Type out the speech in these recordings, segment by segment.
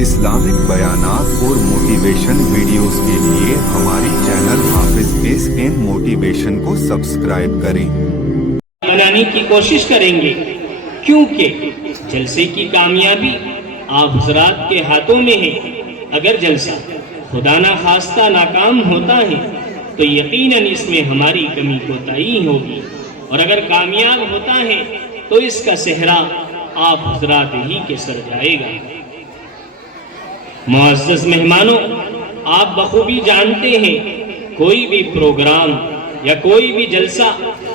Islamic بیانات اور motivation videos کے لیے ہماری چینل حافظ SN موٹیویشن کو سبسکرائب کریں۔ بنانے کی کوشش کریں گے، کیونکہ جلسے کی کامیابی آپ حضرات کے ہاتھوں میں ہے۔ اگر جلسہ خدا نہ خواستہ ناکام ہوتا ہے تو یقیناً اس میں ہماری کمی کوتاہی ہوگی، اور اگر کامیاب ہوتا ہے تو اس کا صحرا آپ حضرات ہی کے سر جائے گا۔ معزز مہمانوں، آپ بخوبی جانتے ہیں کوئی بھی پروگرام یا کوئی بھی جلسہ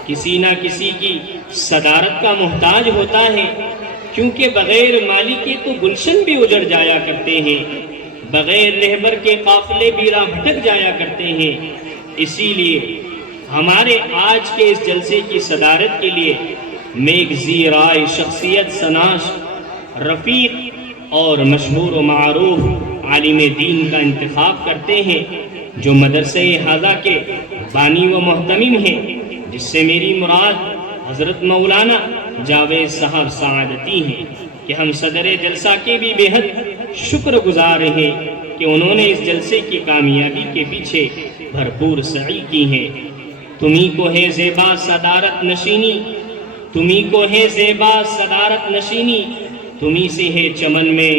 کسی نہ کسی کی صدارت کا محتاج ہوتا ہے، کیونکہ بغیر مالی کے تو گلشن بھی اجڑ جایا کرتے ہیں، بغیر رہبر کے قافلے بھی راہ بھٹک جایا کرتے ہیں۔ اسی لیے ہمارے آج کے اس جلسے کی صدارت کے لیے میں ایک ذی رائے شخصیت سناش، رفیق اور مشہور و معروف عالم دین کا انتخاب کرتے ہیں، جو مدرسہ حاضہ کے بانی و محتمم ہیں، جس سے میری مراد حضرت مولانا جاوید صاحب سعادتی ہیں، کہ ہم صدر جلسہ کے بھی بے حد شکر گزار ہیں کہ انہوں نے اس جلسے کی کامیابی کے پیچھے بھرپور سعی کی ہے۔ تمہیں کو ہے زیبا صدارت نشینی، تمہیں کو ہے زیبا صدارت نشینی، تمہیں سے ہے چمن میں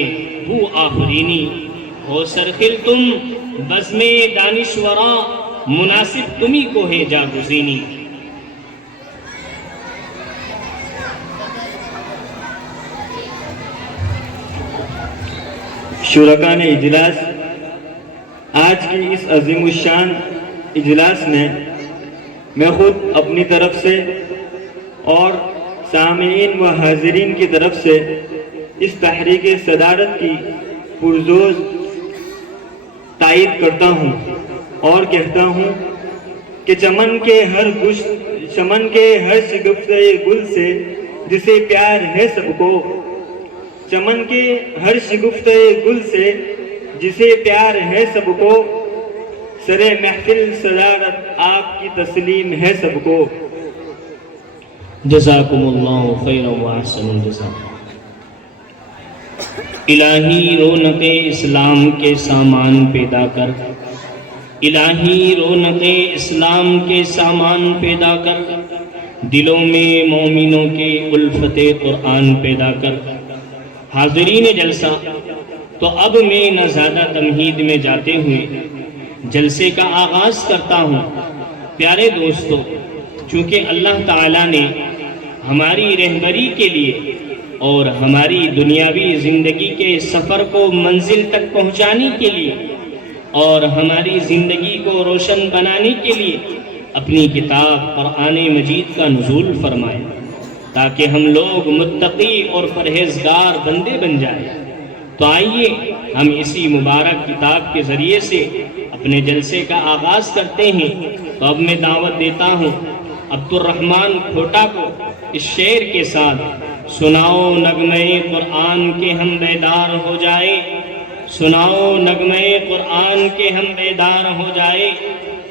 بو آفرینی، ہو سرخل تم بزم دانشوراں، مناسب تمہیں کو ہے جاگزینی۔ شرکاء اجلاس، آج کی اس عظیم الشان اجلاس میں میں خود اپنی طرف سے اور سامعین و حاضرین کی طرف سے اس تحریک صدارت کی پرزور تائید کرتا ہوں اور کہتا ہوں کہ چمن کے ہر شگفتہ گل سے جسے پیار ہے سب کو، چمن کے ہر شگفتہ گل سے جسے پیار ہے سب کو، سر محفل صدارت آپ کی تسلیم ہے سب کو۔ جزاکم اللہ خیرا و احسن الجزاء۔ الہی رونق اسلام کے سامان پیدا کر، الہی رونق اسلام کے سامان پیدا کر، دلوں میں مومنوں کے الفت قرآن پیدا کر۔ حاضرین جلسہ، تو اب میں نہ زیادہ تمہید میں جاتے ہوئے جلسے کا آغاز کرتا ہوں۔ پیارے دوستو، چونکہ اللہ تعالیٰ نے ہماری رہبری کے لیے اور ہماری دنیاوی زندگی کے سفر کو منزل تک پہنچانے کے لیے اور ہماری زندگی کو روشن بنانے کے لیے اپنی کتاب قرآن مجید کا نزول فرمایا، تاکہ ہم لوگ متقی اور پرہیزگار بندے بن جائیں۔ تو آئیے ہم اسی مبارک کتاب کے ذریعے سے اپنے جلسے کا آغاز کرتے ہیں۔ تو اب میں دعوت دیتا ہوں عبد الرحمن کھوٹا کو اس شعر کے ساتھ، سناؤ نغمے قرآن کے ہم بیدار ہو جائے، سناؤ نغمے قرآن کے ہم بیدار ہو جائے،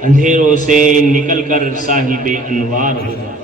اندھیروں سے نکل کر صاحب انوار ہو جائے۔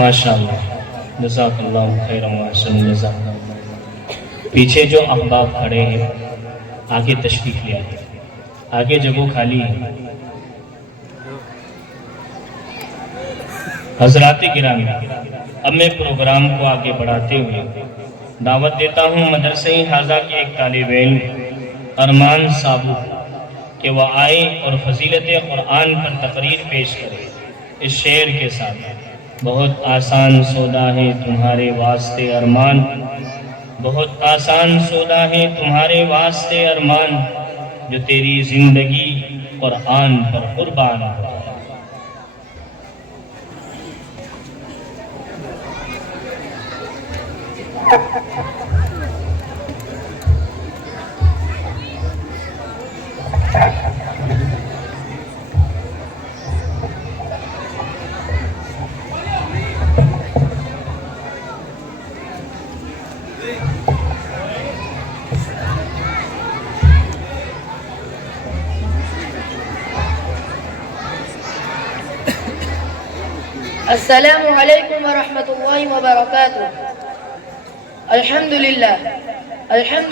ماشاءاللہ، جزاک اللہ خیر و احسن جزاک اللہ۔ پیچھے جو احباب کھڑے ہیں آگے تشریف لے آئے، آگے جگہ خالی ہے۔ حضرات گرامی، اب میں پروگرام کو آگے بڑھاتے ہوئے دعوت دیتا ہوں مدرسہ حاضہ کے ایک طالب علم ارمان صابو کہ وہ آئے اور فضیلت قرآن پر تقریر پیش کرے اس شعر کے ساتھ: بہت آسان سودا ہے تمہارے واسطے ارمان، بہت آسان سودا ہے تمہارے واسطے ارمان، جو تیری زندگی قرآن پر قربان ہو۔ السلام علیکم ورحمۃ اللہ وبرکاتہ۔ الحمد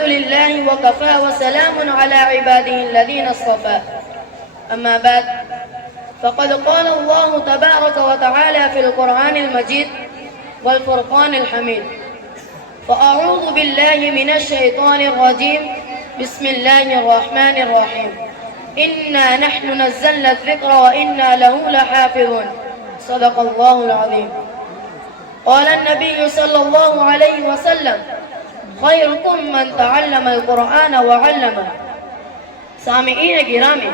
للہ وکفى وسلام على عباده الذين اصطفى، اما بعد فقد قال الله تبارك وتعالى في القرآن المجيد والفرقان الحميد: فأعوذ بالله من الشيطان الرجيم، بسم الله الرحمن الرحيم، إنا نحن نزلنا الذكر وإنا له لحافظون، صدق الله العظيم۔ قال النبي صلى الله عليه وسلم: خيركم من تعلم القرآن وعلمه۔ سامعین گرامی،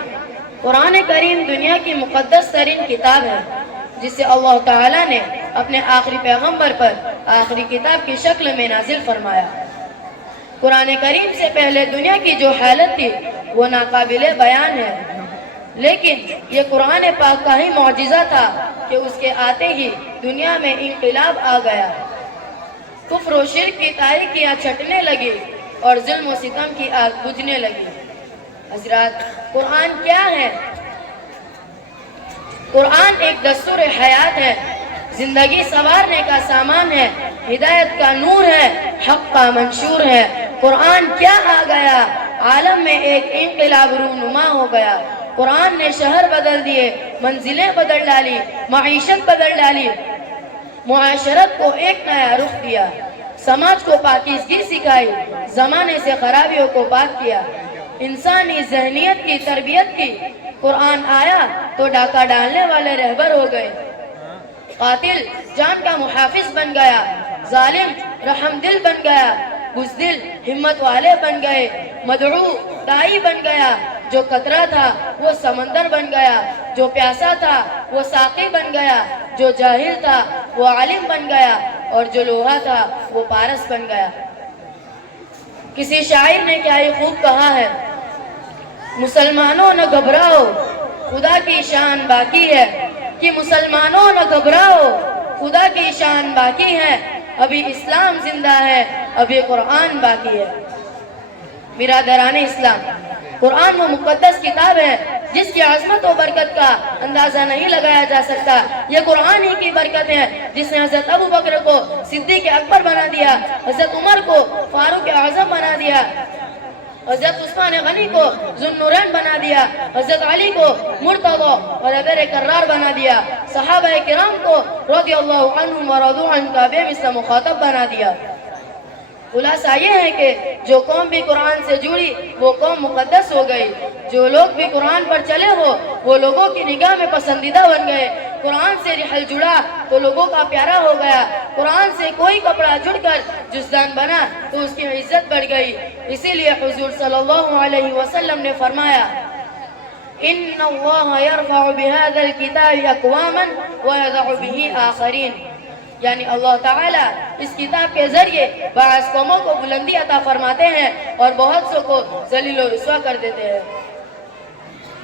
قرآن کریم دنیا کی مقدس ترین کتاب ہے جسے اللہ تعالیٰ نے اپنے آخری پیغمبر پر آخری کتاب کی شکل میں نازل فرمایا۔ قرآن کریم سے پہلے دنیا کی جو حالت تھی وہ ناقابل بیان ہے، لیکن یہ قرآن پاک کا ہی معجزہ تھا کہ اس کے آتے ہی دنیا میں انقلاب آ گیا۔ کفر و شرک کی تاریکیاں چھٹنے لگی اور ظلم و ستم کی آگ بجھنے لگی۔ حضرات، قرآن کیا ہے؟ قرآن ایک دستور حیات ہے، زندگی سنوارنے کا سامان ہے، ہدایت کا نور ہے، حق کا منشور ہے۔ قرآن کیا آ گیا؟ عالم میں ایک انقلاب رونما ہو گیا۔ قرآن نے شہر بدل دیے، منزلیں بدل ڈالی، معیشت بدل ڈالی، معاشرت کو ایک نیا رخ دیا، سماج کو پاکیزگی سکھائی، زمانے سے خرابیوں کو پاک کیا، انسانی ذہنیت کی تربیت کی۔ قرآن آیا تو ڈاکہ ڈالنے والے رہبر ہو گئے، قاتل جان کا محافظ بن گیا، ظالم رحم دل بن گیا، بزدل ہمت والے بن گئے، مدعو دائی بن گیا، جو قطرہ تھا وہ سمندر بن گیا، جو پیاسا تھا وہ ساقی بن گیا، جو جاہل تھا وہ عالم بن گیا، اور جو لوہا تھا وہ پارس بن گیا۔ کسی شاعر نے کیا ہی خوب کہا ہے: مسلمانوں نہ گھبراؤ، خدا کی شان باقی ہے، کہ مسلمانوں نہ گھبراؤ، خدا کی شان باقی ہے، ابھی اسلام زندہ ہے، ابھی قرآن باقی ہے۔ برادران اسلام، قرآن وہ مقدس کتاب ہے جس کی عظمت و برکت کا اندازہ نہیں لگایا جا سکتا۔ یہ قرآن ہی کی برکت ہے جس نے حضرت ابو بکر کو صدیق اکبر بنا دیا، حضرت عمر کو فاروق اعظم بنا دیا، حضرت عثمان غنی کو ذو النورین بنا دیا، حضرت علی کو مرتضی اور حیدر کرار بنا دیا، صحابہ کرام کو رضی اللہ عنہم ورضوا عنہ کا بے مثل مخاطب بنا دیا۔ خلاصہ یہ ہے کہ جو قوم بھی قرآن سے جڑی وہ قوم مقدس ہو گئی، جو لوگ بھی قرآن پر چلے ہو وہ لوگوں کی نگاہ میں پسندیدہ بن گئے۔ قرآن سے رحل جڑا تو لوگوں کا پیارا ہو گیا، قرآن سے کوئی کپڑا جڑ کر جزدان بنا تو اس کی عزت بڑھ گئی۔ اسی لیے حضور صلی اللہ علیہ وسلم نے فرمایا: ان اللہ یرفع بہذا الکتاب اقواما ویضع بہ آخرین، یعنی اللہ تعالیٰ اس کتاب کے ذریعے بعض قوموں کو بلندی عطا فرماتے ہیں اور بہت سو کو ذلیل و رسوا کر دیتے ہیں۔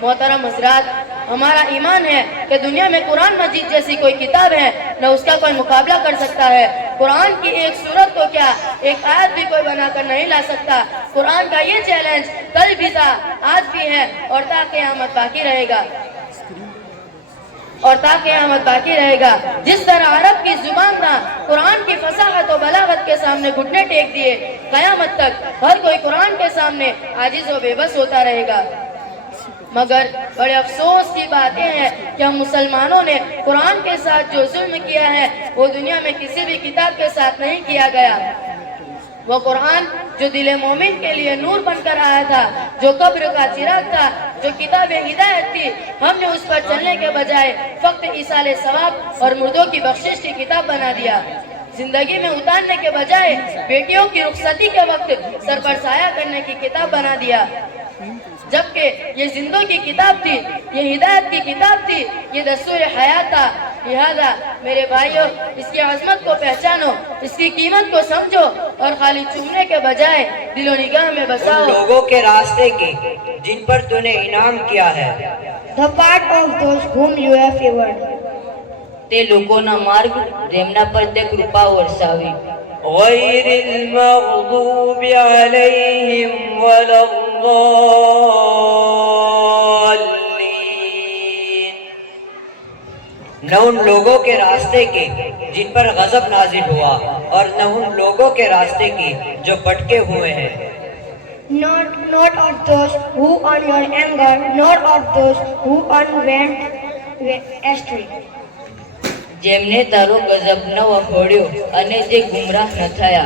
محترم حضرات، ہمارا ایمان ہے کہ دنیا میں قرآن مجید جیسی کوئی کتاب ہے نہ اس کا کوئی مقابلہ کر سکتا ہے۔ قرآن کی ایک سورت کو کیا ایک آیت بھی کوئی بنا کر نہیں لا سکتا۔ قرآن کا یہ چیلنج کل بھی تھا، آج بھی ہے اور تا قیامت باقی رہے گا۔ اور تا قیامت باقی رہے گا۔ جس طرح عرب کی زبان نہ قرآن کی فصاحت و بلاغت کے سامنے گھٹنے ٹیک دیے، قیامت تک ہر کوئی قرآن کے سامنے عاجز و بے بس ہوتا رہے گا۔ مگر بڑے افسوس کی باتیں ہیں کہ ہم مسلمانوں نے قرآن کے ساتھ جو ظلم کیا ہے وہ دنیا میں کسی بھی کتاب کے ساتھ نہیں کیا گیا۔ وہ قرآن جو دل مومن کے لیے نور بن کر آیا تھا، جو قبر کا چراغ تھا، جو کتاب ہدایت تھی، ہم نے اس پر چلنے کے بجائے فقط ایصال ثواب اور مردوں کی بخشش کی کتاب بنا دیا۔ زندگی میں اتارنے کے بجائے بیٹیوں کی رخصتی کے وقت سر پر سایہ کرنے کی کتاب بنا دیا، جبکہ یہ زندوں کی کتاب تھی، یہ ہدایت کی کتاب تھی، یہ دستور حیات تھا۔ لہذا میرے بھائیوں، اس کی عظمت کو پہچانو، اس کی قیمت کو سمجھو اور خالی چومنے کے بجائے دل و نگاہ میں بساؤ۔ ان لوگوں کے راستے کی جن پر تو نے انعام کیا ہے، The path of those whom you have favored. તે લોકોના માર્ગ જેમના પર તે કૃપા વરસાવી غیر المغضوب علیہم ولا الضالین، نہ ان لوگوں کے راستے کی جن پر غضب نازل ہوا اور نہ ان لوگوں کے راستے کی جو بھٹکے ہوئے ہیں، Not of those who on your anger, nor of those who on went astray. જેમને તારો ગજબ ન વખોડ્યો અને જે ગુમરાહ ન થયા।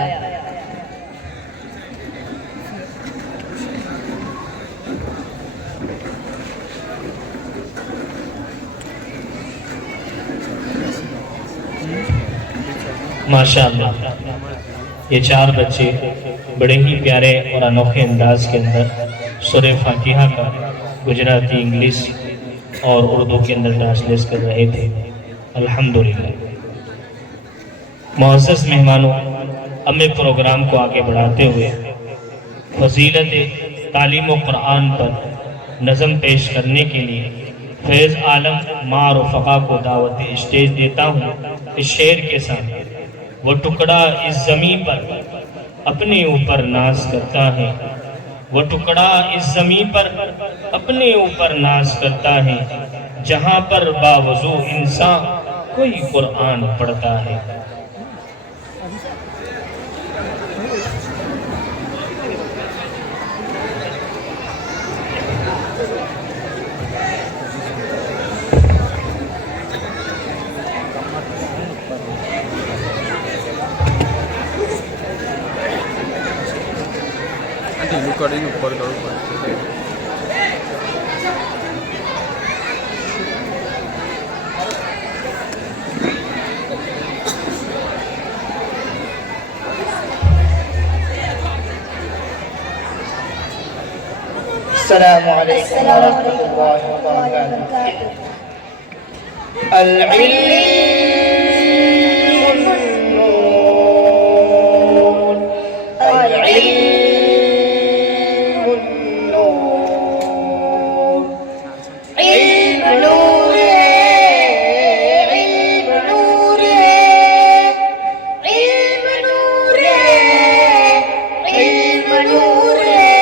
ماشاءاللہ، یہ 4 بچے بڑے ہی پیارے اور انوکھے انداز کے اندر سورہ فاتحہ کا گجراتی، انگلش اور اردو کے اندر ٹرانسلیٹ کر رہے تھے۔ الحمدللہ۔ معزز مہمانوں، اب میں پروگرام کو آگے بڑھاتے ہوئے فضیلت تعلیم و قرآن پر نظم پیش کرنے کے لیے فیض عالم ماں رفقا کو دعوت اسٹیج دیتا ہوں اس شعر کے ساتھ۔ وہ ٹکڑا اس زمین پر اپنے اوپر ناز کرتا ہے، وہ ٹکڑا اس زمین پر اپنے اوپر ناز کرتا ہے، جہاں پر باوضو انسان کوئی قرآن پڑھتا ہے۔ السلام علیکم ورحمۃ اللہ وبرکاتہ۔ العلم النور، العلم النور، علم نور ہے، علم نور ہے، علم نور ہے، علم نور ہے،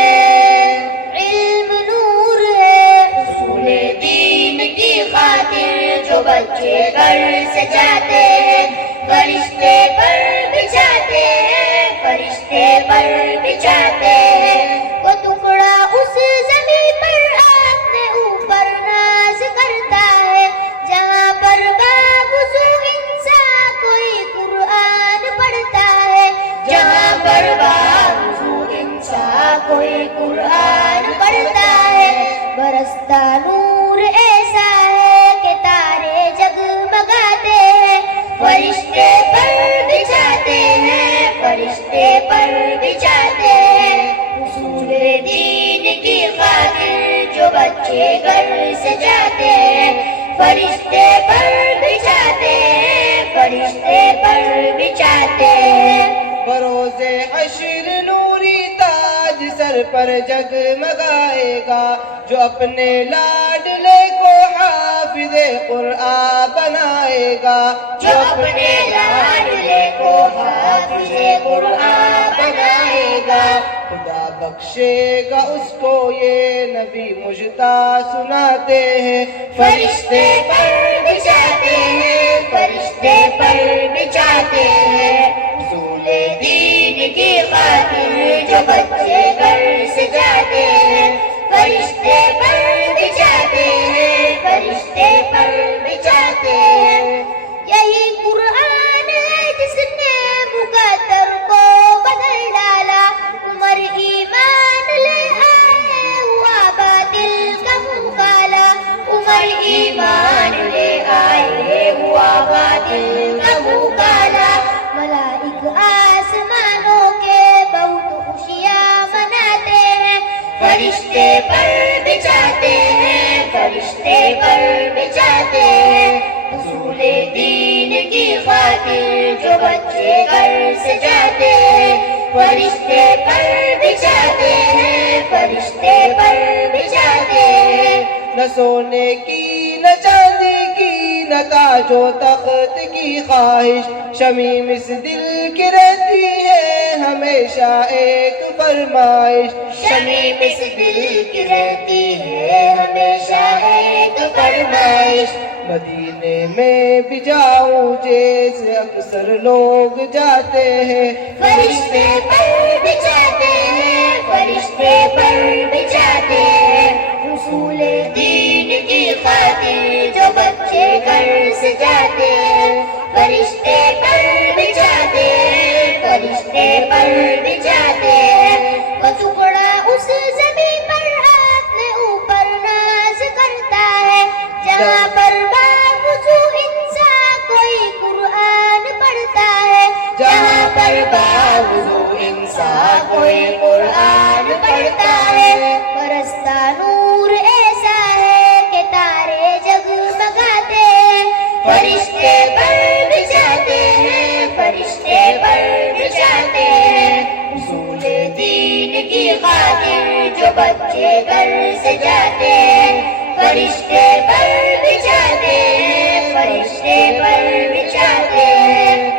علم نور ہے۔ اصول دین کی خاطر جو بچے گھر سے جاتے ہیں، فرشتے پر بچھاتے ہیں، فرشتے پر بچھاتے ہیں۔ وہ ٹکڑا اس زمین پر اپنے اوپر ناز کرتا ہے، جہاں پر باوضو انسان کوئی قرآن پڑھتا ہے، جہاں پر باوضو انسان کوئی قرآن پڑھتا ہے۔ برستا نور ایسا ہے کہ تارے جگمگاتے ہیں، فرشتے پر بچھاتے ہیں، فرشتے پر بچھاتے ہیں۔ اصول دین کی خاطر جو بچے گھر سے جاتے ہیں، فرشتے پر بچھاتے ہیں، فرشتے پر بچھاتے ہیں۔ بروز حشر نوری تاج سر پر جگمگائے گا، جو اپنے لاڈلے کو حافظ قرآن بنائے گا، جو اپنے لاڈلے کو حافظ قرآن بنائے گا۔ خدا بخشے گا اس کو یہ نبی مجھتا سناتے ہیں. فرشتے پر بچھاتے ہیں فرشتے پر بچھاتے ہیں اصول دین کی خاطر جو بچے گھر سے جاتے ہیں. فرشتے پر بچھاتے ہیں فرشتے پر بچھاتے ہیں. یہی قرآن ہے جس نے مقدر کو بدل ڈالا. عمر ایمان لے آئے ہوا باطل کا منہ کالا. عمر ایمان لے آئے ہوا باطل کا منہ کالا. ملائک آسمانوں کے بہت خوشیاں مناتے ہیں. فرشتے پر بچھاتے ہیں فرشتے پر بچھاتے ہیں اصول دین کی خاطر جو بچے گھر سے جاتے ہیں. فرشتے پر بچھاتے ہیں فرشتے پر بچھاتے ہیں. نہ سونے کی نہ چاندی کی نہ تاج و تخت کی خواہش شمیم اس دل کی رہتی ہے ہمیشہ ایک فرمائش. شمیم اس دل کی رہتی ہے ہمیشہ ایک فرمائش. مدینے میں بھی جاؤں جیسے اکثر لوگ جاتے ہیں. فرشتے پر بچھاتے ہیں فرشتے پر بچھاتے ہیں اصول دین کی خاطر جو بچے گھر سے جاتے ہیں. فرشتے پر بچھاتے ہیں فرشتے پر بچھاتے ہیں. وہ ٹکڑا اس زمین پر اپنے اوپر ناز کرتا ہے جہاں پر باوضو انسان کوئی قرآن پڑھتا ہے. جہاں پر باوضو انسان کوئی قرآن پڑھتا ہے. برستا نور ایسا ہے کہ تارے جگمگاتے ہیں. فرشتے پر بچھاتے ہیں فرشتے پر بچھاتے ہیں اصول دین کی خاطر جو بچے گھر سے جاتے ہیں. فرشتے پر بچھاتے ہیں فرشتے پر بچھاتے ہیں.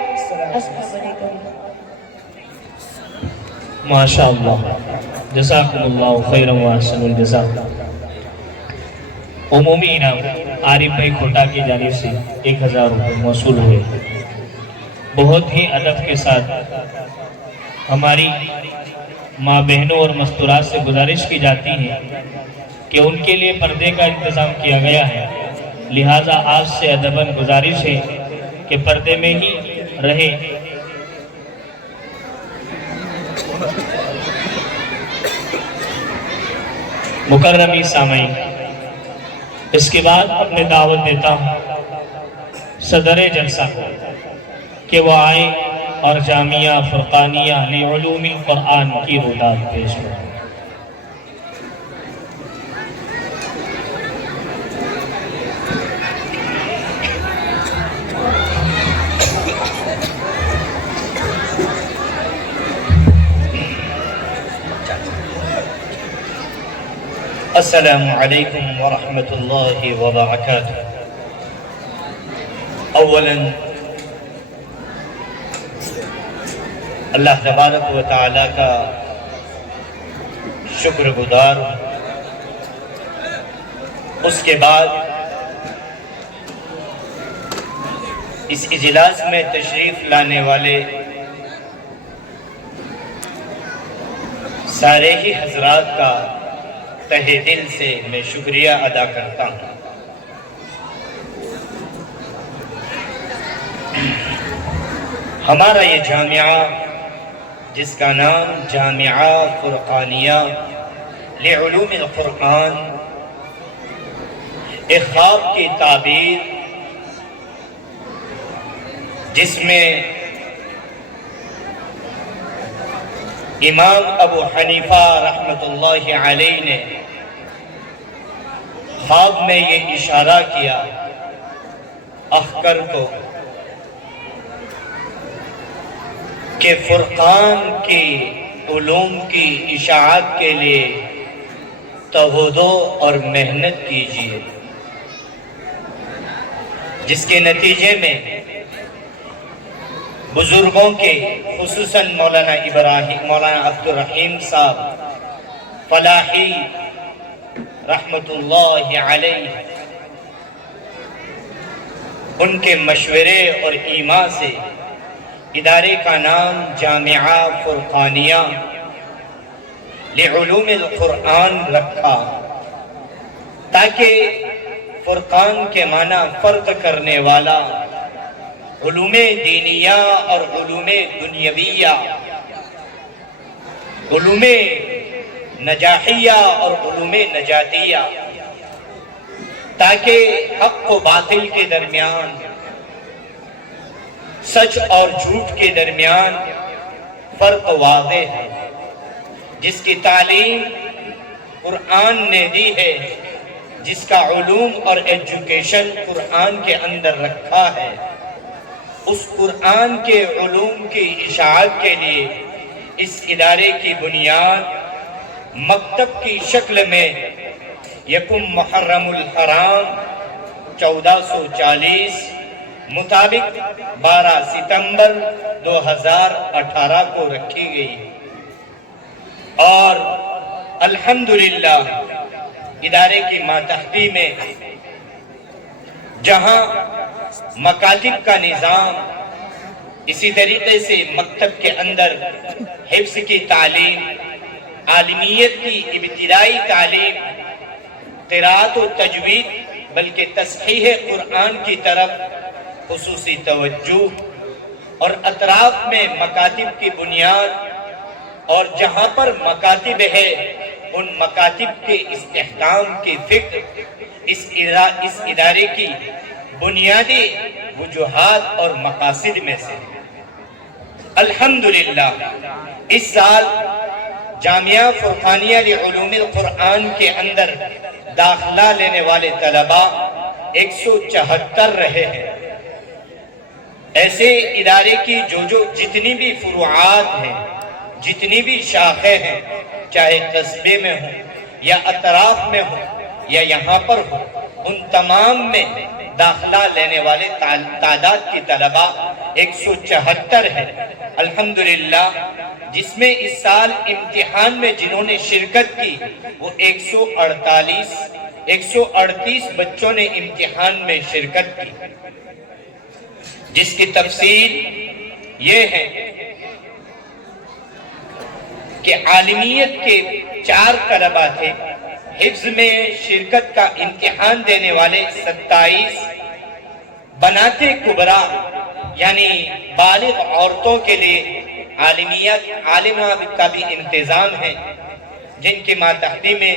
السلام علیکم. ماشاء اللہ جزاکم اللہ خیرا واحسن الجزاء. عمومی انعام عارف بھائی کھوٹا کی جانب سے 1000 روپے موصول ہوئے. بہت ہی ادب کے ساتھ ہماری ماں بہنوں اور مستورات سے گزارش کی جاتی ہے کہ ان کے لیے پردے کا انتظام کیا گیا ہے. لہٰذا آپ سے ادباً گزارش ہے کہ پردے میں ہی رہے. مکرمی سامعین، اس کے بعد اپنے دعوت دیتا ہوں صدر جلسہ کو کہ وہ آئیں اور جامعہ فرقانیہ لعلوم القرآن کی روداد پیش کریں. السلام علیکم ورحمۃ اللہ وبرکاتہ. اولا اللہ تبارک و تعالیٰ کا شکر گزار ہوں. اس کے بعد اس اجلاس میں تشریف لانے والے سارے ہی حضرات کا تہہ دل سے میں شکریہ ادا کرتا ہوں. ہمارا یہ جامعہ جس کا نام جامعہ فرقانیہ لعلوم القرآن ایک خواب کی تعبیر جس میں امام ابو حنیفہ رحمۃ اللہ علیہ نے خواب میں یہ اشارہ کیا اخکر کو کہ فرقان کی علوم کی اشاعت کے لیے توحدو اور محنت کیجیے، جس کے نتیجے میں بزرگوں کے خصوصاً مولانا عبدالرحیم صاحب فلاحی رحمت اللہ علیہ، ان کے مشورے اور ایما سے ادارے کا نام جامعہ فرقانیہ لعلوم القرآن رکھا، تاکہ فرقان کے معنی فرق کرنے والا علوم دینیہ اور علوم دنیاویہ، علوم نجاحیہ اور علوم نجاتیہ، تاکہ حق و باطل کے درمیان، سچ اور جھوٹ کے درمیان فرق واضح ہے، جس کی تعلیم قرآن نے دی ہے، جس کا علوم اور ایجوکیشن قرآن کے اندر رکھا ہے، اس قرآن کے علوم کی اشاعت کے لیے اس ادارے کی بنیاد مکتب کی شکل میں یکم محرم الحرام 1440 مطابق 12 ستمبر 2018 کو رکھی گئی، اور الحمدللہ ادارے کی ماتحتی میں جہاں مکاتب کا نظام اسی طریقے سے مکتب کے اندر حفظ کی تعلیم، عالمیت کی ابتدائی تعلیم، قرات و تجوید بلکہ تصحیح قرآن کی طرف خصوصی توجہ، اور اطراف میں مکاتب کی بنیاد، اور جہاں پر مکاتب ہے ان مکاتب کے استحکام کی فکر اس ادارے کی بنیادی وجوہات اور مقاصد میں سے۔ الحمدللہ اس سال جامعہ فرقانیہ لعلوم القرآن کے اندر داخلہ لینے والے طلباء 174 رہے ہیں۔ ایسے ادارے کی جو جتنی بھی فروعات ہیں، جتنی بھی شاخیں ہیں، چاہے قصبے میں ہوں یا اطراف میں ہوں یا یہاں پر ہوں، ان تمام میں داخلہ لینے والے تعداد کی طلباء 174 ہے۔ الحمدللہ جس میں اس سال امتحان میں جنہوں نے شرکت کی وہ 138 بچوں نے امتحان میں شرکت کی، جس کی تفصیل یہ ہے کہ عالمیت کے 4 طلبہ تھے، حفظ میں شرکت کا امتحان دینے والے 27، بنات کبرا یعنی بالغ عورتوں کے لیے عالمہ کا بھی انتظام ہے، جن کے ماتحتی میں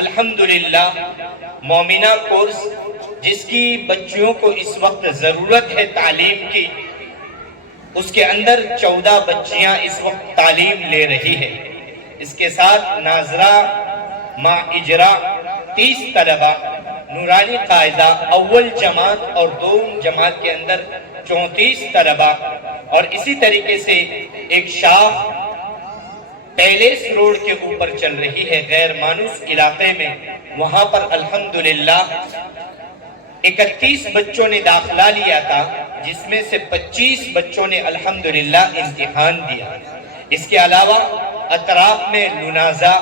الحمدللہ مومنہ کورس، جس کی بچیوں کو اس وقت ضرورت ہے تعلیم کی، اس کے اندر 14 بچیاں اس وقت تعلیم لے رہی ہے۔ اس کے ساتھ ناظرہ ما اجرا 30 طلبہ، نورانی قاعدہ اول جماعت اور دوم جماعت کے اندر 34 طلبہ، اور اسی طریقے سے ایک شاخ پیلیس روڈ کے اوپر چل رہی ہے غیر مانوس علاقے میں، وہاں پر الحمدللہ 31 بچوں نے داخلہ لیا تھا، جس میں سے 25 بچوں نے الحمدللہ امتحان دیا۔ اس کے علاوہ اطراف میں لنازہ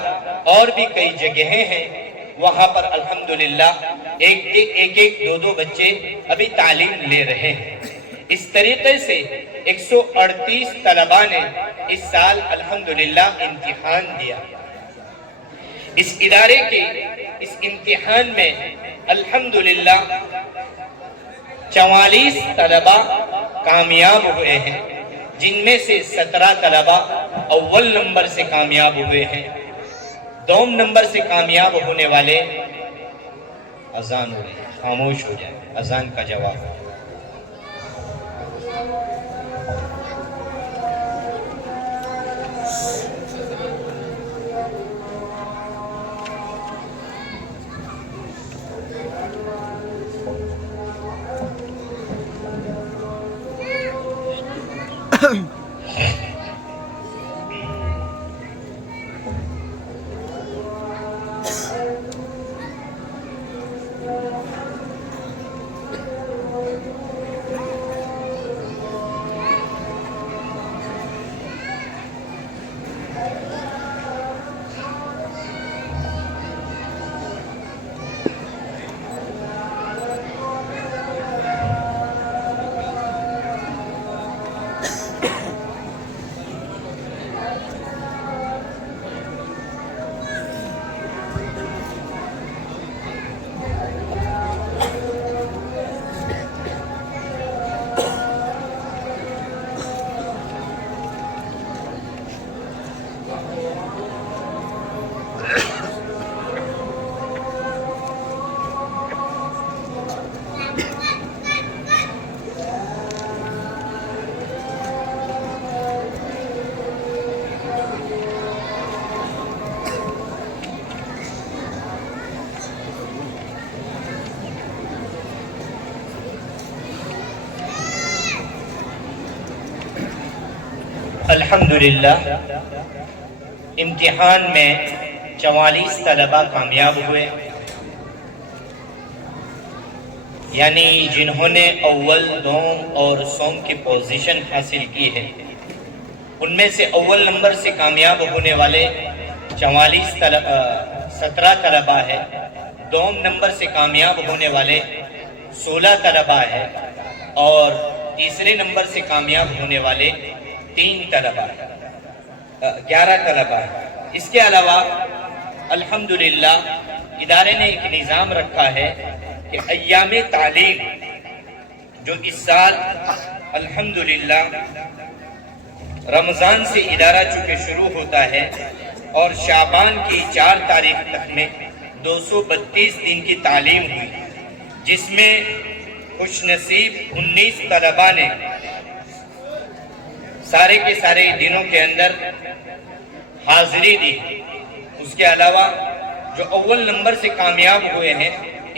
اور بھی کئی جگہیں ہیں، وہاں پر الحمدللہ ایک دو بچے ابھی تعلیم لے رہے ہیں۔ اس طریقے سے 138 طلباء نے اس سال الحمدللہ امتحان دیا۔ اس ادارے کے اس امتحان میں الحمدللہ 44 طلباء کامیاب ہوئے ہیں، جن میں سے 17 طلباء اول نمبر سے کامیاب ہوئے ہیں۔ دوم نمبر سے کامیاب ہونے والے، اذان ہو رہی ہے، خاموش ہو جائے، اذان کا جواب ہو جائے۔ الحمدللہ امتحان میں 44 طلبہ کامیاب ہوئے، یعنی جنہوں نے اول، دوم اور سوم کی پوزیشن حاصل کی ہے، ان میں سے اول نمبر سے کامیاب ہونے والے 17 طلبہ ہے، دوم نمبر سے کامیاب ہونے والے 16 طلبہ ہے، اور تیسرے نمبر سے کامیاب ہونے والے 3 طلبہ ہے، 11 طلبہ ہے۔ اس کے علاوہ الحمدللہ ادارے نے ایک نظام رکھا ہے کہ ایام تعلیم جو اس سال الحمدللہ رمضان سے ادارہ چونکہ شروع ہوتا ہے اور شعبان کی 4 تاریخ تک میں 232 دن کی تعلیم ہوئی، جس میں خوش نصیب 19 طلبہ نے سارے کے سارے دنوں کے اندر حاضری دی۔ اس کے علاوہ جو اول نمبر سے کامیاب ہوئے ہیں،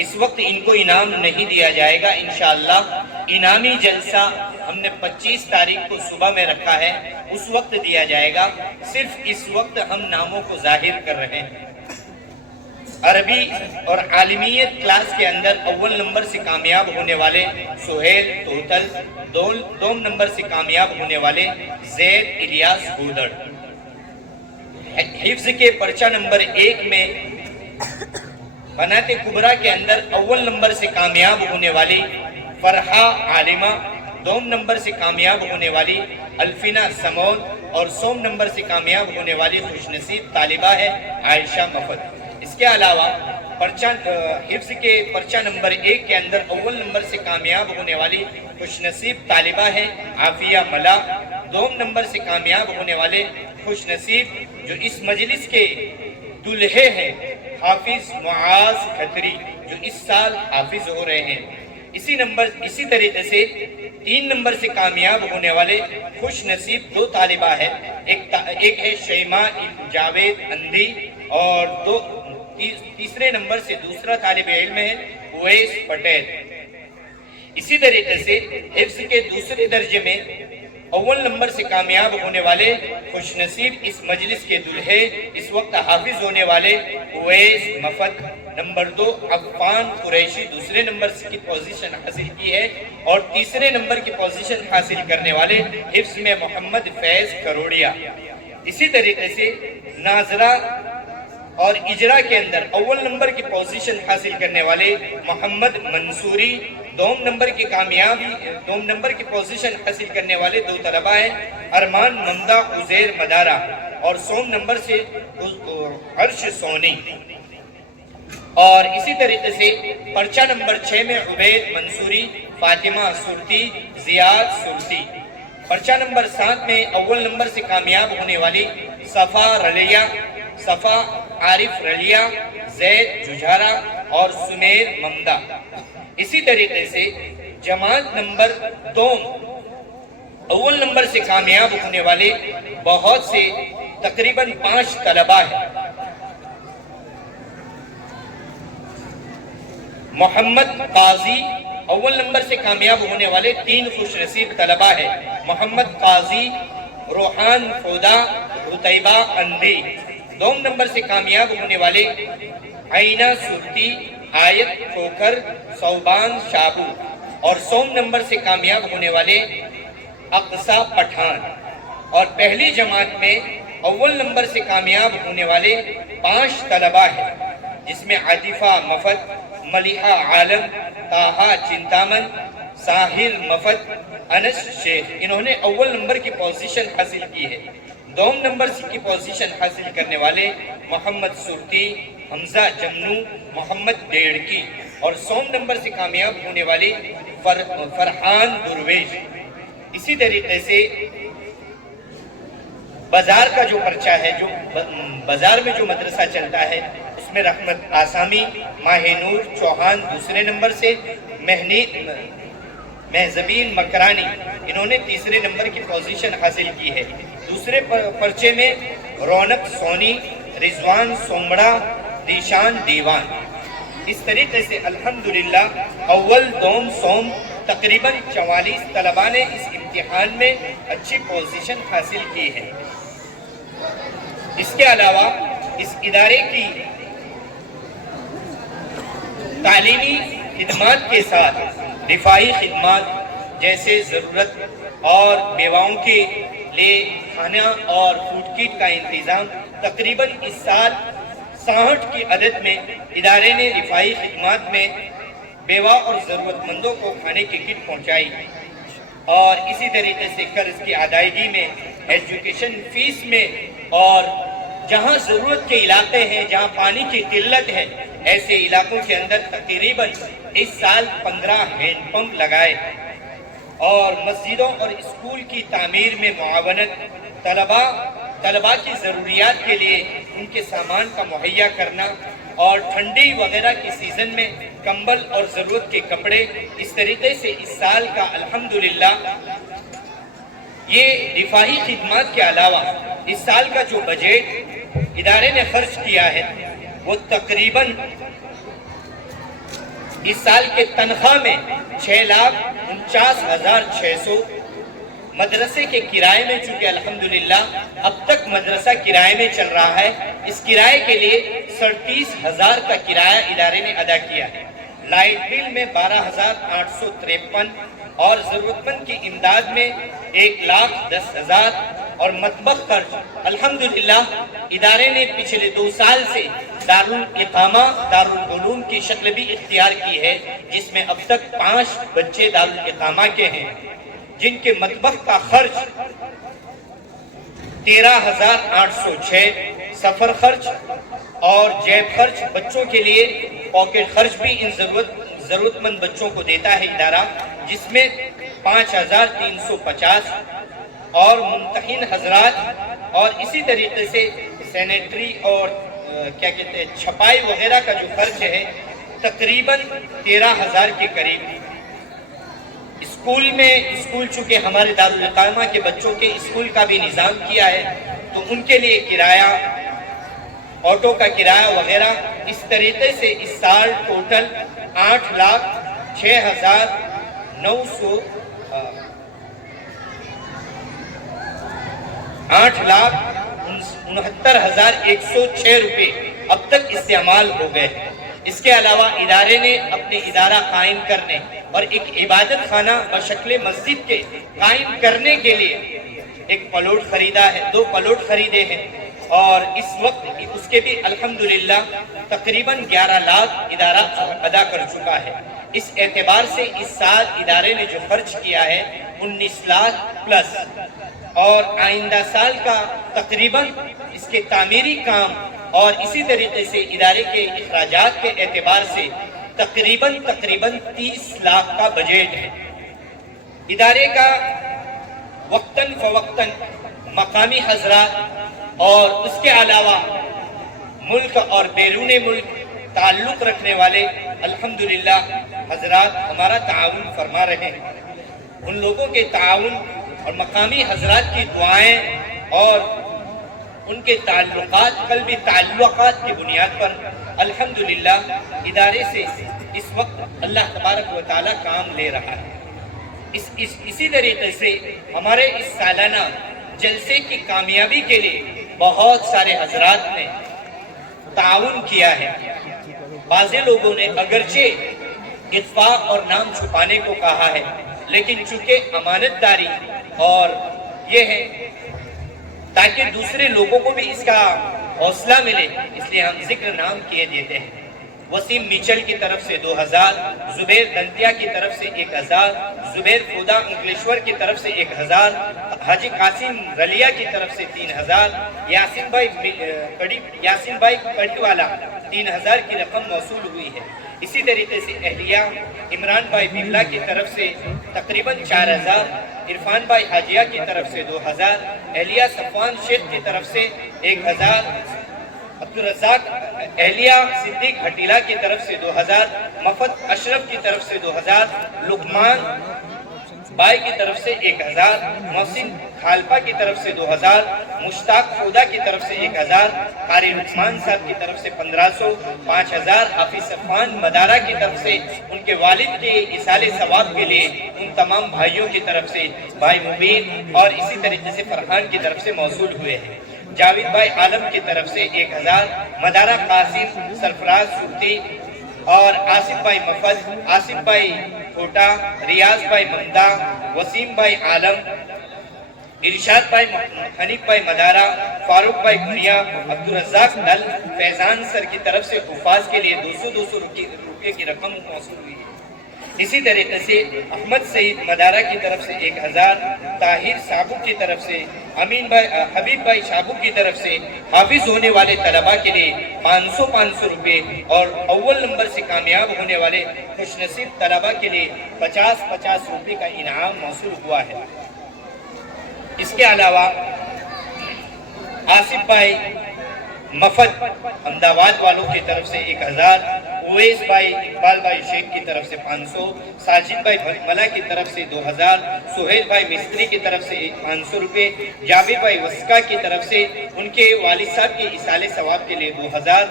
اس وقت ان کو انعام نہیں دیا جائے گا، انشاءاللہ انعامی جلسہ ہم نے 25 تاریخ کو صبح میں رکھا ہے، اس وقت دیا جائے گا۔ صرف اس وقت ہم ناموں کو ظاہر کر رہے ہیں۔ عربی اور عالمیت کلاس کے اندر اول نمبر سے کامیاب ہونے والے سہیل توتل، دوم نمبر سے کامیاب ہونے والے زید الیاس گودڑ، حفظ کے پرچہ نمبر 1 میں بنات کبرا کے اندر اول نمبر سے کامیاب ہونے والی فرحہ عالمہ، دوم نمبر سے کامیاب ہونے والی الفینہ سمول، اور سوم نمبر سے کامیاب ہونے والی خوش نصیب طالبہ ہے عائشہ مفت۔ اس کے علاوہ حفظ کے پرچہ نمبر 1 کے اندر اول نمبر سے کامیاب ہونے والی خوش نصیب طالبہ ہے عافیہ ملا، دوم نمبر سے کامیاب ہونے والے خوش نصیب جو اس مجلس کے دلہے ہیں حافظ معاذ کھتری، جو اس سال حافظ ہو رہے ہیں۔ اسی طریقے سے 3 نمبر سے کامیاب ہونے والے خوش نصیب 2 طالبہ ہے، ایک ہے شیماء جاوید اندھی، اور تیسرے نمبر سے دوسرا طالب علم ہے اویس پٹیل۔ اسی طریقے سے حفظ کے دوسرے درجے میں اول نمبر سے کامیاب ہونے والے خوش نصیب اس مجلس کے دلہے، اس وقت حافظ ہونے والے اویس مفت۔ نمبر 2 عفان قریشی دوسرے نمبر کی پوزیشن حاصل کی ہے، اور تیسرے نمبر کی پوزیشن حاصل کرنے والے حفظ میں محمد فیض کروڑیا۔ اسی طریقے سے ناظرہ اور اجرا کے اندر اول نمبر کی پوزیشن حاصل کرنے والے محمد منصوری، دوم نمبر کی پوزیشن حاصل کرنے والے 2 طلبہ ہیں ارمان ممدہ عزیر مدارہ، اور سوم نمبر سے عرش سونی۔ اور اسی طریقے سے پرچہ نمبر 6 میں عبید منصوری، فاطمہ سرتی، زیاد سرتی۔ پرچہ نمبر 7 میں اول نمبر سے کامیاب ہونے والی صفا عارف رلیا، زید ججارہ اور سمیر ممدہ۔ اسی طریقے سے جماعت نمبر 2 اول نمبر سے کامیاب ہونے والے بہت سے تقریباً 5 طلبہ ہیں۔ محمد قاضی اول نمبر سے کامیاب ہونے والے 3 خوش نصیب طلبہ ہیں، محمد قاضی، روحان فودا، رتیبہ اندھی۔ دوم نمبر سے کامیاب ہونے والے عینہ سرتی، آیت کھوکر، صوبان شابو، اور سوم نمبر سے کامیاب ہونے والے اقصا پٹھان۔ اور پہلی جماعت میں اول نمبر سے کامیاب ہونے والے 5 طلبہ ہیں، جس میں عاطفہ مفت، ملیحہ عالم، طاہا چنتامن، ساحل مفت، انس شیخ، انہوں نے اول نمبر کی پوزیشن حاصل کی ہے۔ دوم نمبر کی پوزیشن حاصل کرنے والے محمد سرتی، حمزہ جمنو، محمد ڈیڑکی، اور سوم نمبر سے کامیاب ہونے والی فرحان درویش۔ اسی طریقے سے بازار کا جو پرچہ ہے، جو بازار میں جو مدرسہ چلتا ہے، اس میں رحمت آسامی، ماہ نور چوہان دوسرے نمبر سے، مہزبین مکرانی، انہوں نے تیسرے نمبر کی پوزیشن حاصل کی ہے۔ دوسرے پرچے میں رونق سونی، رضوان سومڑا، دیشان دیوان۔ اس طریقے سے الحمدللہ اول، دوم، سوم تقریباً 44 طلبہ نے اس امتحان میں اچھی پوزیشن حاصل کی ہے۔ اس کے علاوہ اس ادارے کی تعلیمی خدمات کے ساتھ دفاعی خدمات جیسے ضرورت اور بیواؤں کے لیے کھانا اور فوڈ کٹ کا انتظام تقریباً اس سال 66 کی عدد میں ادارے نے دفاعی خدمات میں بیوہ اور ضرورت مندوں کو کھانے کی کٹ پہنچائی، اور اسی طریقے سے قرض کی ادائیگی میں، ایجوکیشن فیس میں، اور جہاں ضرورت کے علاقے ہیں جہاں پانی کی قلت ہے ایسے علاقوں کے اندر تقریباً اس سال 15 ہینڈ پمپ لگائے، اور مسجدوں اور اسکول کی تعمیر میں معاونت، طلباء کی ضروریات کے لیے ان کے سامان کا مہیا کرنا، اور ٹھنڈی وغیرہ کی سیزن میں کمبل اور ضرورت کے کپڑے، اس طریقے سے اس سال کا الحمدللہ یہ دفاعی خدمات کے علاوہ اس سال کا جو بجٹ ادارے نے خرچ کیا ہے وہ تقریباً اس سال کے تنخواہ میں 6,49,600، مدرسے کے کرائے میں، چونکہ الحمدللہ اب تک مدرسہ کرائے میں چل رہا ہے، اس کرائے کے لیے 37,000 کا کرایہ ادارے نے ادا کیا ہے، لائٹ بل میں 12,853، اور ضرورت مند کی امداد میں 1,10,000، اور مطبخ خرچ الحمدللہ ادارے نے پچھلے 2 سال سے دارالاقامہ دارالعلوم کی شکل بھی اختیار کی ہے، جس میں اب تک 5 بچے دارالاقامہ کے ہیں، جن کے مطبخ کا خرچ 13,806، سفر خرچ اور جیب خرچ، بچوں کے لیے پاکٹ خرچ بھی ان ضرورت مند بچوں کو دیتا ہے ادارہ، جس میں 5,350، اور ممتحن حضرات، اور اسی طریقے سے سینیٹری اور چھپائی وغیرہ کا جو خرچ ہے تقریباً 13,000 کے قریب۔ اسکول چونکہ ہمارے دارالاقامہ کے بچوں کے اسکول کا بھی نظام کیا ہے، تو ان کے لیے کرایہ، آٹو کا کرایہ وغیرہ، اس طریقے سے اس سال ٹوٹل 8,69,106 روپے اب تک استعمال ہو گئے۔ اس کے علاوہ ادارے نے اپنے ادارہ قائم کرنے اور ایک عبادت خانہ بشکل مسجد کے قائم کرنے کے لیے ایک پلاٹ خریدا ہے، 2 پلاٹ خریدے ہیں، اور اس وقت اس کے بھی الحمدللہ تقریباً 11 لاکھ ادارہ ادا کر چکا ہے۔ اس اعتبار سے اس سال ادارے نے جو خرچ کیا ہے 19 لاکھ پلس، اور آئندہ سال کا تقریباً اس کے تعمیری کام اور اسی طریقے سے ادارے کے اخراجات کے اعتبار سے تقریباً 30 لاکھ کا بجٹ ہے۔ ادارے کا وقتاً فوقتاً مقامی حضرات اور اس کے علاوہ ملک اور بیرون ملک تعلق رکھنے والے الحمدللہ حضرات ہمارا تعاون فرما رہے ہیں۔ ان لوگوں کے تعاون اور مقامی حضرات کی دعائیں اور ان کے تعلقات، قلبی تعلقات کی بنیاد پر الحمدللہ ادارے سے اس وقت اللہ تبارک و تعالی کام لے رہا ہے۔ اسی طریقے سے ہمارے اس سالانہ جلسے کی کامیابی کے لیے بہت سارے حضرات نے تعاون کیا ہے۔ بعض لوگوں نے اگرچہ اخفاء اور نام چھپانے کو کہا ہے، لیکن چونکہ امانت داری اور یہ ہے تاکہ دوسرے لوگوں کو بھی اس کا حوصلہ ملے، اس لیے ہم ذکر نام کیے دیتے ہیں۔ وسیم میچل کی طرف سے 2,000، زبیر دنتیا کی طرف سے 1,000، زبیر خدا انگلیشور کی طرف سے 1,000، حاجی قاسم رلیا کی طرف سے 3,000، یاسین بھائی کڑی والا 3,000 کی رقم موصول ہوئی ہے۔ اسی طریقے سے اہلیہ عمران بھائی بملا کی طرف سے تقریباً 4,000، عرفان بھائی حاجیہ کی طرف سے 2,000، اہلیہ صفوان شیخ کی طرف سے 1,000، عبدالرزاق اہلیہ صدیق ہٹیلا کی طرف سے 2,000، مفت اشرف کی طرف سے 2,000، لقمان بھائی کی طرف سے 1,000، محسن خالپا کی طرف سے 2000، مشتاق فودا کی طرف سے 1000، قاری لقمان صاحب کی طرف سے 1500، 5000 حافظ صفوان مدارہ کی طرف سے ان کے والد کے اصال ثواب کے لیے ان تمام بھائیوں کی طرف سے بھائی مبین اور اسی طریقے سے فرحان کی طرف سے موصول ہوئے ہیں۔ جاوید بھائی عالم کی طرف سے 1000، مدارہ قاسم سرفراز سورتی اور آصف بھائی مفد، آصف بھائی کوٹا، ریاض بھائی ممدہ، وسیم بھائی عالم، ارشاد بھائی حنیف بھائی مدارہ، فاروق بھائی گھڑیا، عبدالرزاق دل، فیضان سر کی طرف سے حفاظ کے لیے 200 روپے کی رقم موصول ہوئی ہے۔ اسی طریقے سے احمد سعید مدارہ کی طرف سے 1000، طاہر صابو کی طرف سے، حبیب بھائی شابو کی طرف سے حافظ ہونے والے طلباء کے لیے 500 روپے اور اول نمبر سے کامیاب ہونے والے خوش نصیب طلباء کے لیے 50 روپے کا انعام موصول ہوا ہے۔ اس کے علاوہ آصف بھائی مفد احمدآباد والوں کی طرف سے 1000، اویس بھائی اقبال بھائی شیخ کی طرف سے 500، ساجد بھائی بھٹملا کی طرف سے 2000، سہیل بھائی مستری کی طرف سے 500 روپے، جابر بھائی وسکا کی طرف سے ان کے والد صاحب کے اصال ثواب کے لیے 2000،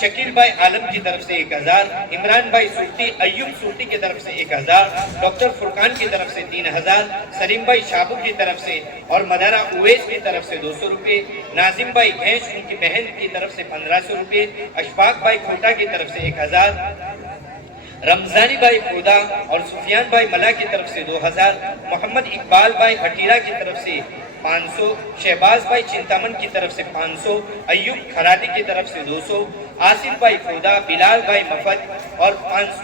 شکیل بھائی عالم کی طرف سے 1000، عمران بھائی سورتی ایوب سورتی کی طرف سے 1000، ڈاکٹر فرقان کی طرف سے 3000، سلیم بھائی شابو کی طرف سے اور مدارہ اویس کی طرف سے 200 روپے، ناظم بھائی گھینش ان کی بہن کی طرف سے 1500 روپے، اشفاق بھائی کھوٹا کی طرف سے 1000، رمضانی بھائی فودا اور سفیان بھائی ملا کی طرف سے 2000، محمد اقبال بھائی ہٹیرہ کی طرف سے 500، شہباز بھائی چنتامن کی طرف سے 500، ایوب کھراٹی کی طرف سے 200، آصف بھائی فودا، بلال بھائی مفد اور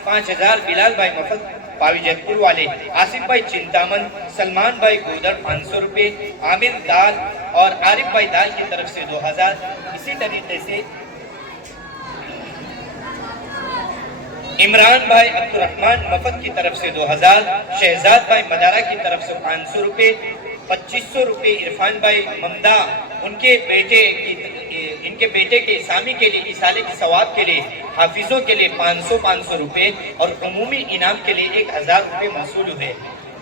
5000 بلال بھائی مفد پاوی جیت پور والے، آصف بھائی چنتامن، سلمان بھائی گودر 500 روپے، عامر دال اور عارف بھائی دال کی طرف سے 2000۔ اسی طریقے سے عمران بھائی عبدالرحمن مفد کی طرف سے 2000، شہزاد بھائی مدارہ کی طرف سے 500 روپے، 2500 روپے عرفان بھائی ممدہ ان کے بیٹے کے اسامی کے لیے اصالے کے ثواب کے لیے حافظوں کے لیے 500 روپے اور عمومی انعام کے لیے 1000 روپے موصول ہوئے۔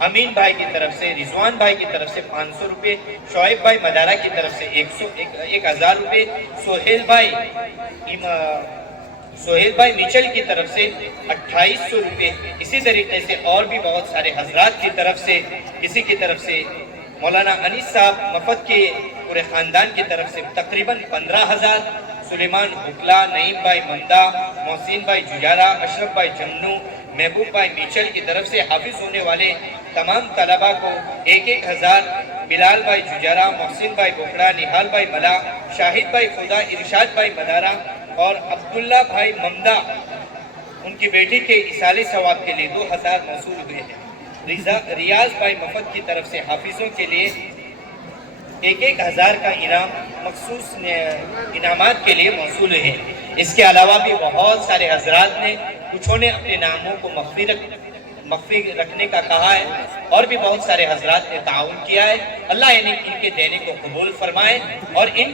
امین بھائی کی طرف سے، رضوان بھائی کی طرف سے 500 روپے، شعیب بھائی مدارہ کی طرف سے 1000 روپے، سہیل بھائی میچل کی طرف سے 2800 روپے۔ اسی طریقے سے اور بھی بہت سارے حضرات کی طرف سے، کسی کی طرف سے مولانا انیس صاحب مفد کے پورے خاندان کی طرف سے تقریباً 15000، سلیمان حکلا، نعیم بھائی ممدہ، محسن بھائی ججارہ، اشرف بھائی جمنو، محبوب بھائی میچل کی طرف سے حافظ ہونے والے تمام طلباء کو 1000، بلال بھائی ججارہ، محسن بھائی بکڑا، نحال بھائی ملا، شاہد بھائی خدا، ارشاد بھائی مدارہ اور عبداللہ بھائی ممدہ ان کی بیٹی کے اصال ثواب کے لیے 2000 موصول ہوئے ہیں۔ ریاض بھائی مفد کی طرف سے حافظوں کے لیے 1000 کا انعام مخصوص انعامات کے لیے موصول ہے۔ اس کے علاوہ بھی بہت سارے حضرات نے، کچھوں نے اپنے ناموں کو مخفی رکھنے کا کہا ہے اور بھی بہت سارے حضرات نے تعاون کیا ہے۔ اللہ ان کے دینے کو قبول فرمائے اور ان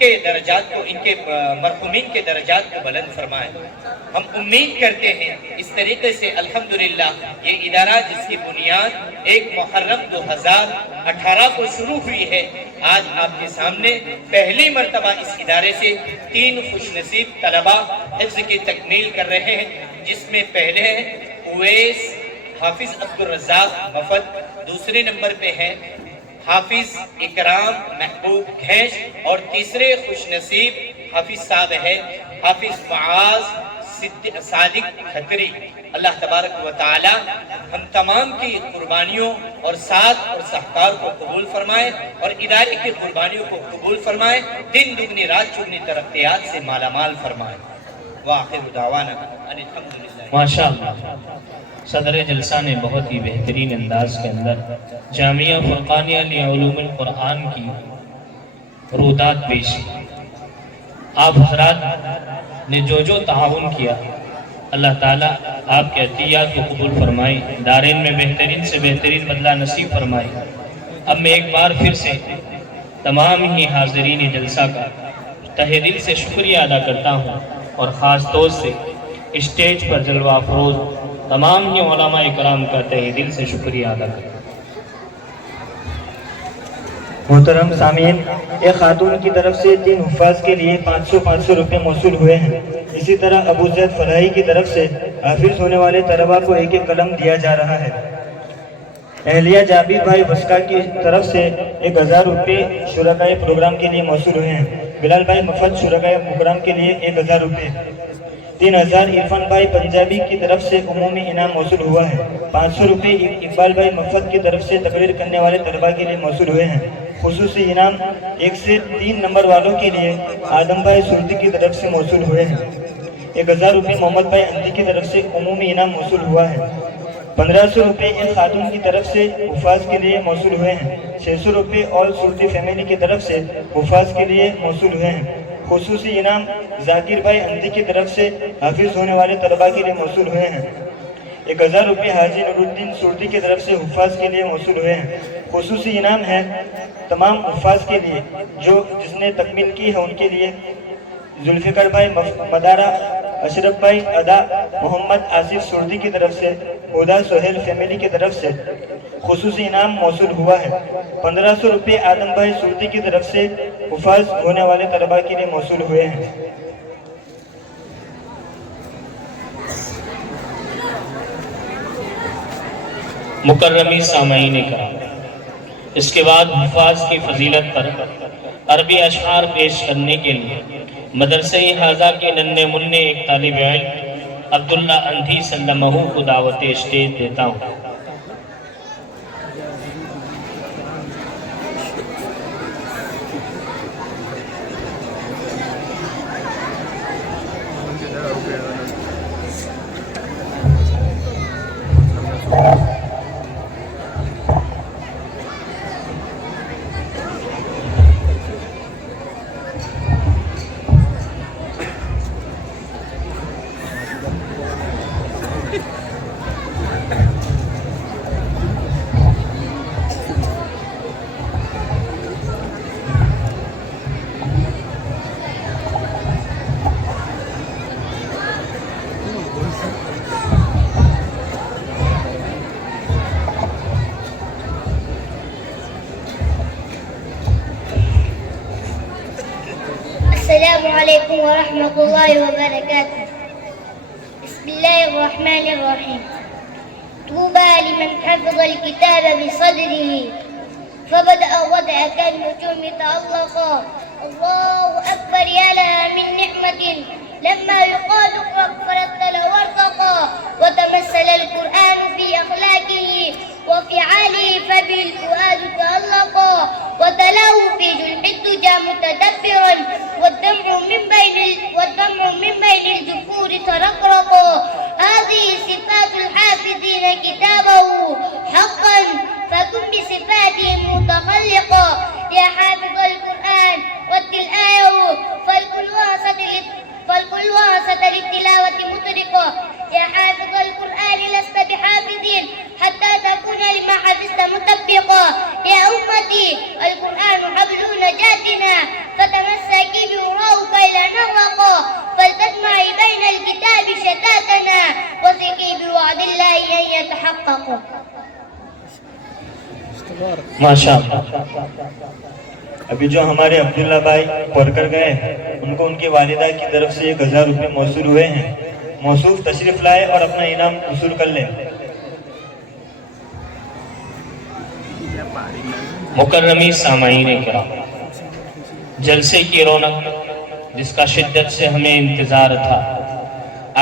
کے درجات کو، ان کے مرحومین کے درجات کو بلند فرمائے۔ ہم امید کرتے ہیں اس طریقے سے الحمدللہ یہ ادارہ جس کی بنیاد 1 محرم 2018 کو شروع ہوئی ہے، آج آپ کے سامنے پہلی مرتبہ اس ادارے سے 3 خوش نصیب طلباء حفظ کی تکمیل کر رہے ہیں، جس میں پہلے ہیں اویس حافظ عبدالرزاق مفد، دوسرے نمبر پہ ہے حافظ اکرام محبوب گھینش اور تیسرے خوش نصیب حافظ صاحب ہے حافظ معاذ صادق کھتری۔ اللہ تبارک و تعالی ہم تمام کی قربانیوں اور ساتھ اور سہکار کو قبول فرمائے اور ادارے کی قربانیوں کو قبول فرمائے، دن دگنی رات چگنی ترقیات سے مالا مال فرمائے۔ وآخر دعوانا ان الحمدللہ۔ ماشاءاللہ صدر جلسہ نے بہت ہی بہترین انداز کے اندر جامعہ فرقانیہ لعلوم القرآن کی رودات پیش کی۔ آپ حضرات نے جو تعاون کیا، اللہ تعالیٰ آپ کے عطیات کو قبول فرمائی، دارین میں بہترین سے بہترین بدلہ نصیب فرمائی۔ اب میں ایک بار پھر سے تمام ہی حاضرین جلسہ کا تہہ دل سے شکریہ ادا کرتا ہوں اور خاص طور سے اسٹیج پر جلوہ افروز تمام ہی علماء کرام کا تہہ دل سے شکریہ ادا کرتا ہوں۔ محترم سامعین، ایک خاتون کی طرف سے 3 حفاظ کے لیے 500 روپے موصول ہوئے ہیں۔ اسی طرح ابو زید فلاحی کی طرف سے حافظ ہونے والے طلباء کو ایک قلم دیا جا رہا ہے۔ اہلیہ جابر بھائی وسکا کی طرف سے 1000 روپے شرکائے پروگرام کے لیے موصول ہوئے ہیں۔ بلال بھائی مفت شرکائے پروگرام کے لیے 1000 روپے۔ 3000 عرفان بھائی پنجابی کی طرف سے عمومی انعام موصول ہوا ہے۔ 500 روپے اقبال بھائی مفت کی طرف سے تقریر کرنے والے طلباء کے لیے موصول ہوئے ہیں۔ خصوصی انعام 1 سے 3 نمبر والوں کے لیے آدم بھائی سردی کی طرف سے موصول ہوئے ہیں۔ 1000 روپے محمد بھائی اندھی کی طرف سے عمومی انعام موصول ہوا ہے۔ 1500 روپے ایک خاتون کی طرف سے حفاظ کے لیے موصول ہوئے ہیں۔ 600 روپے اور سردی فیملی کی طرف سے حفاظ کے لیے موصول ہوئے ہیں۔ خصوصی انعام ذاکر بھائی اندھی کی طرف سے حافظ ہونے والے طلباء کے لیے موصول ہوئے ہیں۔ 1000 روپے حاجی نور الدین سردی کی طرف سے حفاظ کے لیے موصول ہوئے ہیں۔ خصوصی انعام ہے تمام حفاظ کے لیے جس نے تکمیل کی ہے ان کے لیے ذوالفقار بھائی مدارہ، اشرف بھائی ادا، محمد آصف سردی کی طرف سے، ہدا سہیل فیملی کی طرف سے خصوصی انعام موصول ہوا ہے۔ 1500 روپے آدم بھائی سردی کی طرف سے حفاظ ہونے والے طلباء کے لیے موصول ہوئے ہیں۔ مکرمی سامعین کرام، اس کے بعد حفاظ کی فضیلت پر عربی اشعار پیش کرنے کے لیے مدرسہ حاضہ کے ننھے منھے ایک طالب علم عبداللہ اندھی سلمہ کو دعوت اسٹیج دیتا ہوں۔ السلام علیکم ورحمۃ اللہ وبرکاتہ۔ بسم اللہ الرحمن الرحیم۔ طوبى لمن حفظ الكتاب بصدره فبدأ وضع كالنجوم تألقا، الله أكبر يا لها من نعمة لما يقال اقرأ فرتل وارتقى، وتمثل القرآن في أخلاقه وفعاله فبالفؤاد تألقا، وتلاه في جلح الدجى متدبرا والدمع من بين الجفور ترقرقا، هذه صفات الحافظين كتابه حقا فكن بصفاتهم متخلقا، يا حافظ القرآن واتل آيه فالكل واسط للتلاوة مطرقا، يا حافظ القرآن لست بحافظ حتى تكون لما حفظت مطبقا، يا أمتي القرآن حبل نجاتنا فتمسكي بوراه كي لا نغرقا، فلتجمعي بين الكتاب شتاتنا وثقي بوعد الله أن يتحقق۔ ماشاءاللہ۔ ابھی جو ہمارے عبداللہ بھائی پڑھ کر گئے ان کو ان کی والدہ کی طرف سے 1000 روپے موصول ہوئے ہیں۔ موصوف تشریف لائے اور اپنا انعام وصول کر لیں۔ مکرمی سامعین کرام، جلسے کی رونق جس کا شدت سے ہمیں انتظار تھا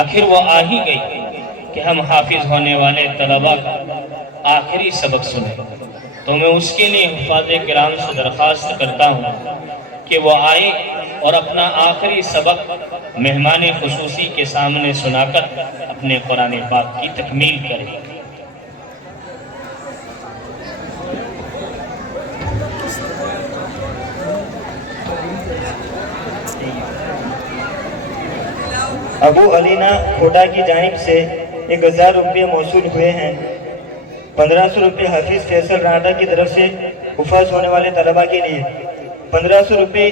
آخر وہ آ ہی گئی کہ ہم حافظ ہونے والے طلباء کا آخری سبق سنیں، تو میں اس کے لیے حفاظ کرام سے درخواست کرتا ہوں کہ وہ آئے اور اپنا آخری سبق مہمان خصوصی کے سامنے سنا کر اپنے قرآن پاک کی تکمیل کریں۔ ابو علینا کھوٹا کی جانب سے 1000 روپے موصول ہوئے ہیں۔ 1500 روپے حافظ فیصل راٹا کی طرف سے حفاظ ہونے والے طلباء کے لیے، 1500 روپے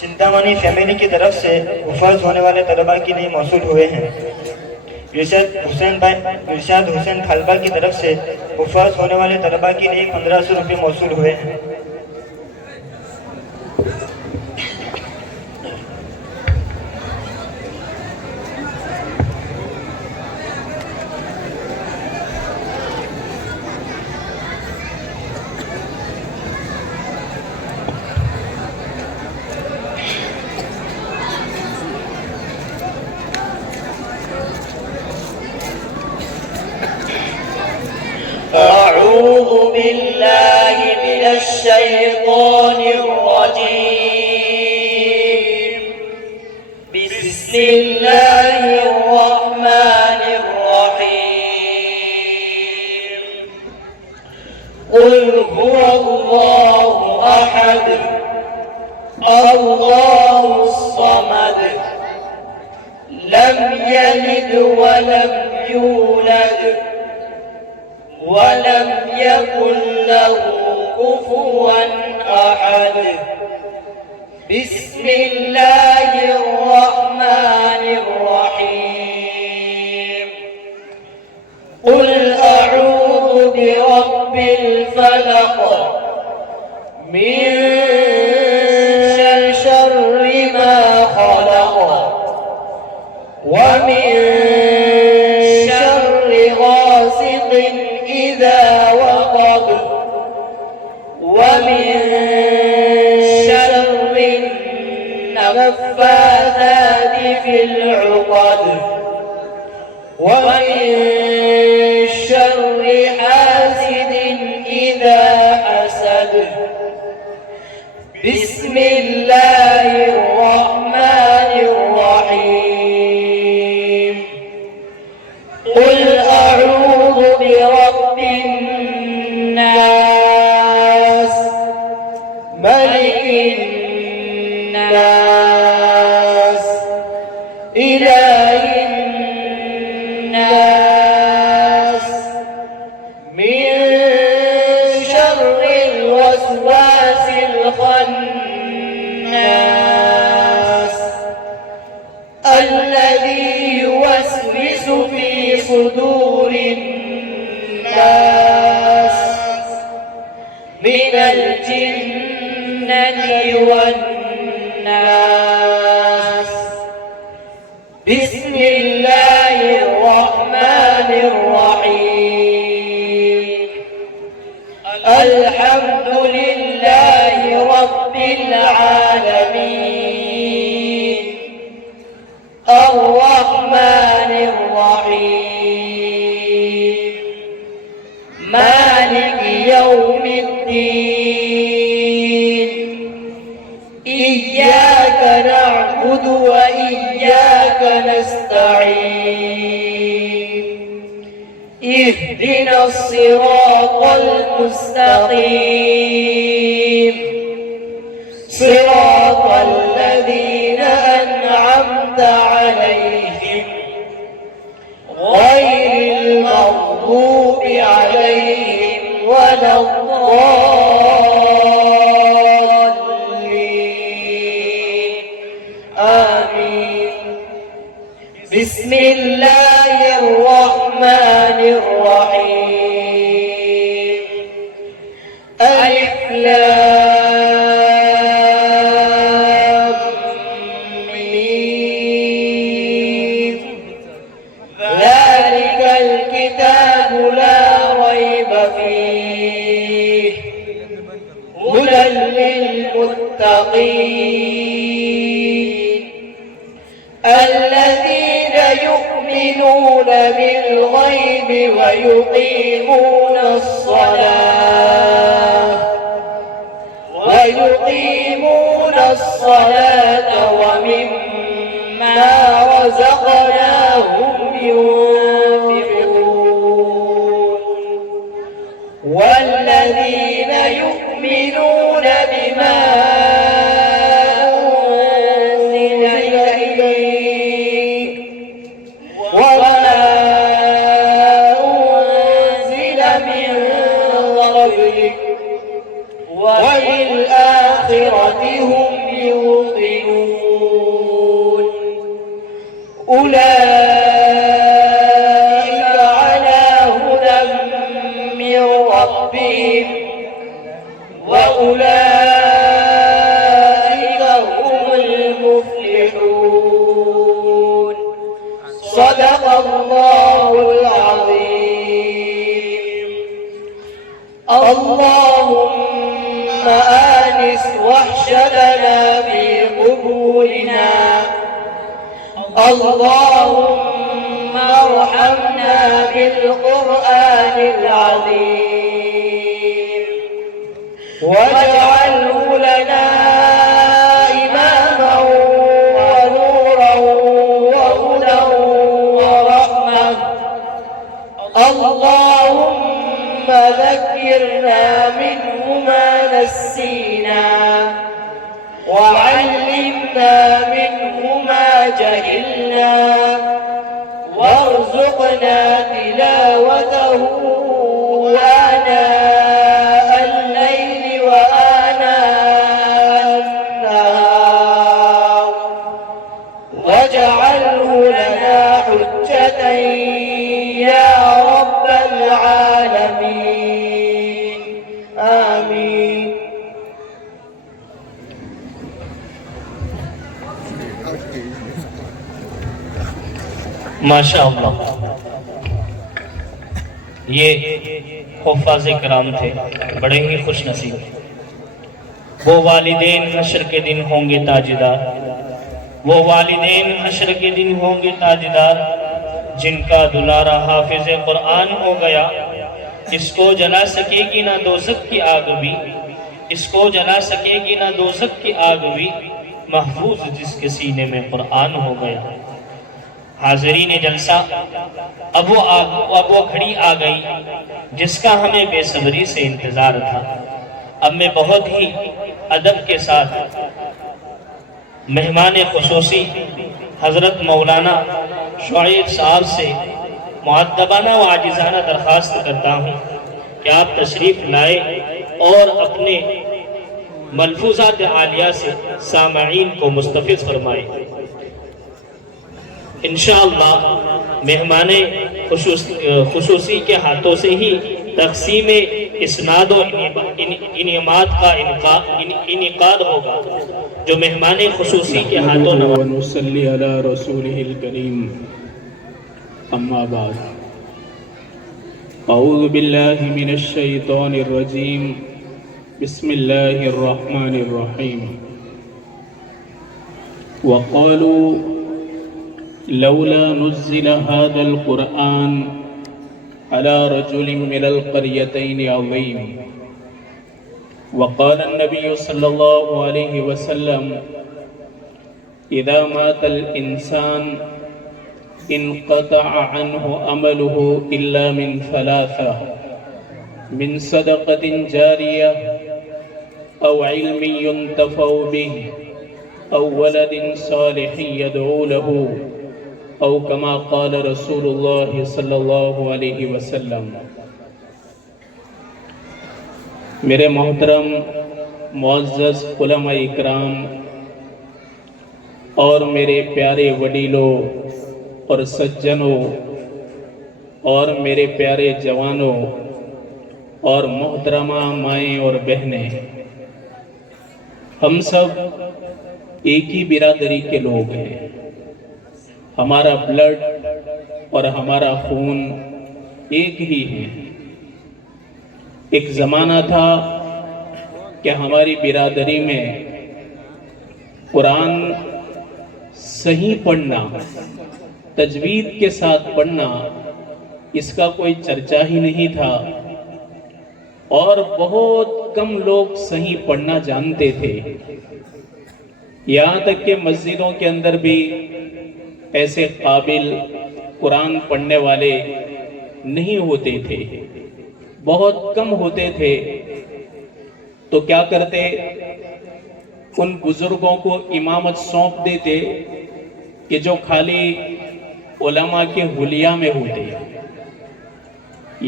چنتامانی فیملی کی طرف سے حفاظ ہونے والے طلباء کے لیے موصول ہوئے ہیں۔ ارشاد حسین خلبہ کی طرف سے حفاظ ہونے والے طلباء کے لیے 1500 روپے موصول ہوئے ہیں۔ أعوذ بالله من الشيطان الرجيم. بسم الله الرحمن الرحيم. قل هو الله أحد الله الصمد لم يلد ولم يولد ولم يكن له كفوا أحد. بسم الله الرحمن الرحيم. قل أعوذ برب الفلق من شر ما خلق ومن شر غاسق إذا وقب ومن شر النفاثات في العقد ومن شر حاسد إذا حسد. بسم الله الرحمن الرحيم. قل أعوذ برب الناس ملك الناس إله الناس من شر الوسواس الخناس الذي يوسوس في صدور الناس من الجنة والناس. بسم الله الرحمن الرحيم. الحمد لله رب العالمين الرحمن الرحيم مالك يوم الدين. إياك نعبد وإياك نستعين. اهدنا الصراط المستقيم صراط الذين أنعمت عليهم غير المغضوب عليهم ولا الضالين. آمين. بسم الله الرحمن الرحيم. ألف لام ميم. ذلك الكتاب لا ريب فيه هدى للمتقين الذين يؤمنون بالغيب ويقيمون الصلاة ومما رزقناهم ينفقون والذين يؤمنون بما أنزل إليك وما أنزل من قبلك وبالآخرة هم يوقنون. أولئك صدق الله العظيم. اللهم آنس وحشتنا في قبورنا، اللهم ارحمنا بالقرآن العظيم، واجعله لنا إماما ونورا وهدى ورحمة. اللهم ذكرنا منه ما نسينا، وعلمنا منه ما جهلنا، وارزقنا تلاوته آناء الليل وآناء النهار، واجعله لنا حجة يا رب العالمين. آمين. ماشاء اللہ، یہ حفاظ کرام تھے، بڑے ہی خوش نصیب. وہ والدین حشر کے دن ہوں گے تاجدار، وہ والدین حشر کے دن ہوں گے تاجدار، جن کا دلارا حافظ قرآن ہو گیا. اس کو جلا سکے گی نہ دوزخ کی آگ بھی، اس کو جلا سکے گی نہ دوزخ کی آگ بھی، محفوظ جس کے سینے میں قرآن ہو گیا. حاضرین جلسہ، اب وہ گھڑی آ گئی جس کا ہمیں بے صبری سے انتظار تھا. اب میں بہت ہی ادب کے ساتھ مہمان خصوصی حضرت مولانا شعیب صاحب سے مؤدبانہ و عاجزانہ درخواست کرتا ہوں کہ آپ تشریف لائے اور اپنے ملفوظات عالیہ سے سامعین کو مستفیض فرمائے. انشاءاللہ مہمان خصوصی کے ہاتھوں سے ہی تقسیم اسناد و انعامات کا انعقاد ہوگا. جو مہمان خصوصی کے ہاتھوں ونصلی علی رسولہ الکریم. اما بعد، اعوذ باللہ من الشیطان الرجیم، بسم اللہ الرحمن الرحیم. وقالوا لولا نزل هذا القرآن على رجل من القريتين عظيم. وقال النبي صلى الله عليه وسلم إذا مات الإنسان انقطع عنه عمله إلا من ثلاثة: من صدقة جارية أو علم ينتفع به أو ولد صالح يدعو له، او کما قال رسول اللہ صلی اللہ علیہ وسلم. میرے محترم معزز علماء اکرام اور میرے پیارے وڈیلوں اور سجنوں اور میرے پیارے جوانوں اور محترمہ مائیں اور بہنیں، ہم سب ایک ہی برادری کے لوگ ہیں. ہمارا بلڈ اور ہمارا خون ایک ہی ہے. ایک زمانہ تھا کہ ہماری برادری میں قرآن صحیح پڑھنا، تجوید کے ساتھ پڑھنا، اس کا کوئی چرچا ہی نہیں تھا، اور بہت کم لوگ صحیح پڑھنا جانتے تھے. یہاں تک کہ مسجدوں کے اندر بھی ایسے قابل قرآن پڑھنے والے نہیں ہوتے تھے، بہت کم ہوتے تھے. تو کیا کرتے، ان بزرگوں کو امامت سونپ دیتے کہ جو خالی علماء کے حلیہ میں ہوتے،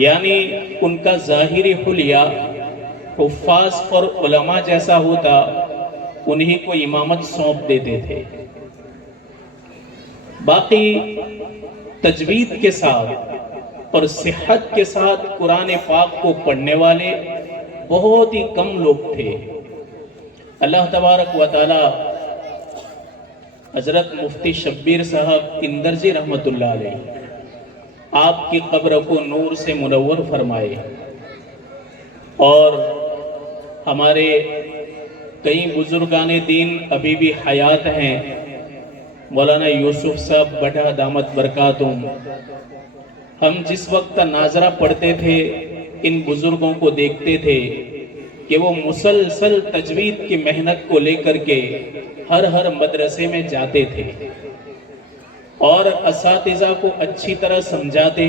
یعنی ان کا ظاہری حلیہ حفاظ اور علماء جیسا ہوتا، انہی کو امامت سونپ دیتے تھے. باقی تجوید کے ساتھ اور صحت کے ساتھ قرآن پاک کو پڑھنے والے بہت ہی کم لوگ تھے. اللہ تبارک و تعالی حضرت مفتی شبیر صاحب اندرجی رحمت اللہ علیہ آپ کی قبر کو نور سے منور فرمائے، اور ہمارے کئی بزرگان دین ابھی بھی حیات ہیں، مولانا یوسف صاحب بٹھا دامت برکاتہم۔ ہم جس وقت ناظرہ پڑھتے تھے ان بزرگوں کو دیکھتے تھے کہ وہ مسلسل تجوید کی محنت کو لے کر کے ہر مدرسے میں جاتے تھے اور اساتذہ کو اچھی طرح سمجھاتے،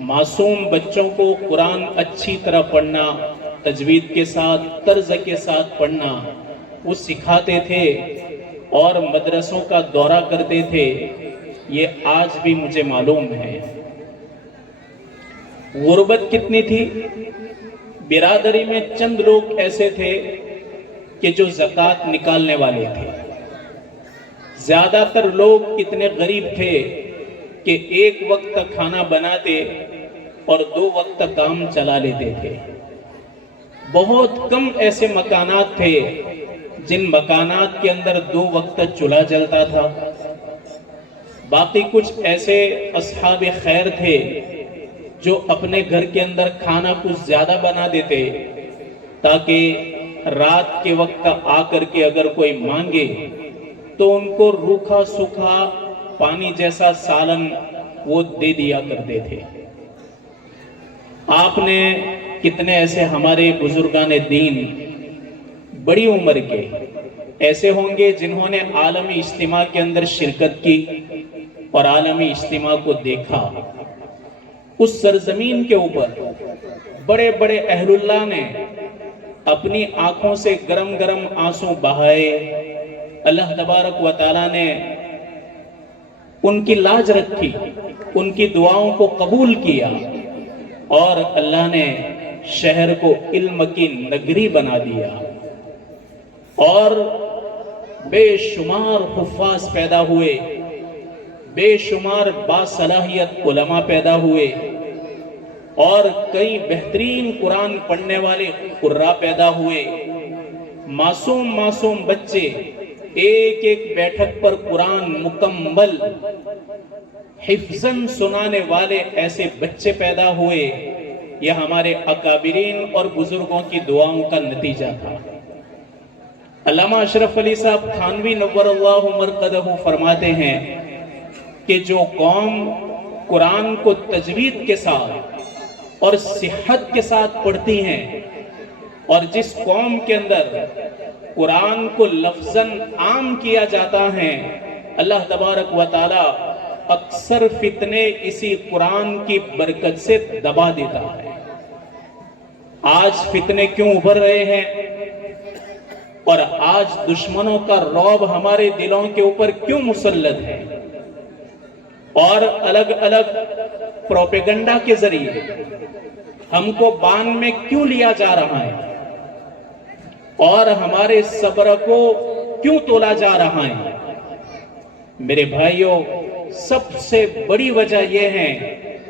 معصوم بچوں کو قرآن اچھی طرح پڑھنا، تجوید کے ساتھ طرز کے ساتھ پڑھنا وہ سکھاتے تھے اور مدرسوں کا دورہ کرتے تھے۔ یہ آج بھی مجھے معلوم ہے۔ غربت کتنی تھی؟ برادری میں چند لوگ ایسے تھے کہ جو زکوٰۃ نکالنے والے تھے، زیادہ تر لوگ اتنے غریب تھے کہ ایک وقت کھانا بناتے اور 2 وقت کام چلا لیتے تھے۔ بہت کم ایسے مکانات تھے جن مکانات کے اندر 2 وقت چولہا جلتا تھا۔ باقی کچھ ایسے اصحاب خیر تھے جو اپنے گھر کے اندر کھانا کچھ زیادہ بنا دیتے تاکہ رات کے وقت آ کر کے اگر کوئی مانگے تو ان کو روکھا سوکھا پانی جیسا سالن وہ دے دیا کرتے تھے۔ آپ نے کتنے ایسے ہمارے بزرگان دین بڑی عمر کے ایسے ہوں گے جنہوں نے عالمی اجتماع کے اندر شرکت کی اور عالمی اجتماع کو دیکھا۔ اس سرزمین کے اوپر بڑے بڑے اہل اللہ نے اپنی آنکھوں سے گرم گرم آنسو بہائے، اللہ تبارک و تعالیٰ نے ان کی لاج رکھی، ان کی دعاؤں کو قبول کیا اور اللہ نے شہر کو علم کی نگری بنا دیا اور بے شمار حفاظ پیدا ہوئے، بے شمار باصلاحیت علماء پیدا ہوئے اور کئی بہترین قرآن پڑھنے والے قراء پیدا ہوئے۔ معصوم بچے ایک ایک بیٹھک پر قرآن مکمل حفظاً سنانے والے ایسے بچے پیدا ہوئے۔ یہ ہمارے اکابرین اور بزرگوں کی دعاؤں کا نتیجہ تھا۔ علامہ اشرف علی صاحب تھانوی نور اللہ مرقدہ فرماتے ہیں کہ جو قوم قرآن کو تجوید کے ساتھ اور صحت کے ساتھ پڑھتی ہیں اور جس قوم کے اندر قرآن کو لفظاً عام کیا جاتا ہے، اللہ تبارک و تعالی اکثر فتنے اسی قرآن کی برکت سے دبا دیتا ہے۔ آج فتنے کیوں ابھر رہے ہیں اور آج دشمنوں کا رعب ہمارے دلوں کے اوپر کیوں مسلط ہے اور الگ الگ پروپیگنڈا کے ذریعے ہم کو بان میں کیوں لیا جا رہا ہے اور ہمارے صبر کو کیوں تولا جا رہا ہے؟ میرے بھائیوں، سب سے بڑی وجہ یہ ہے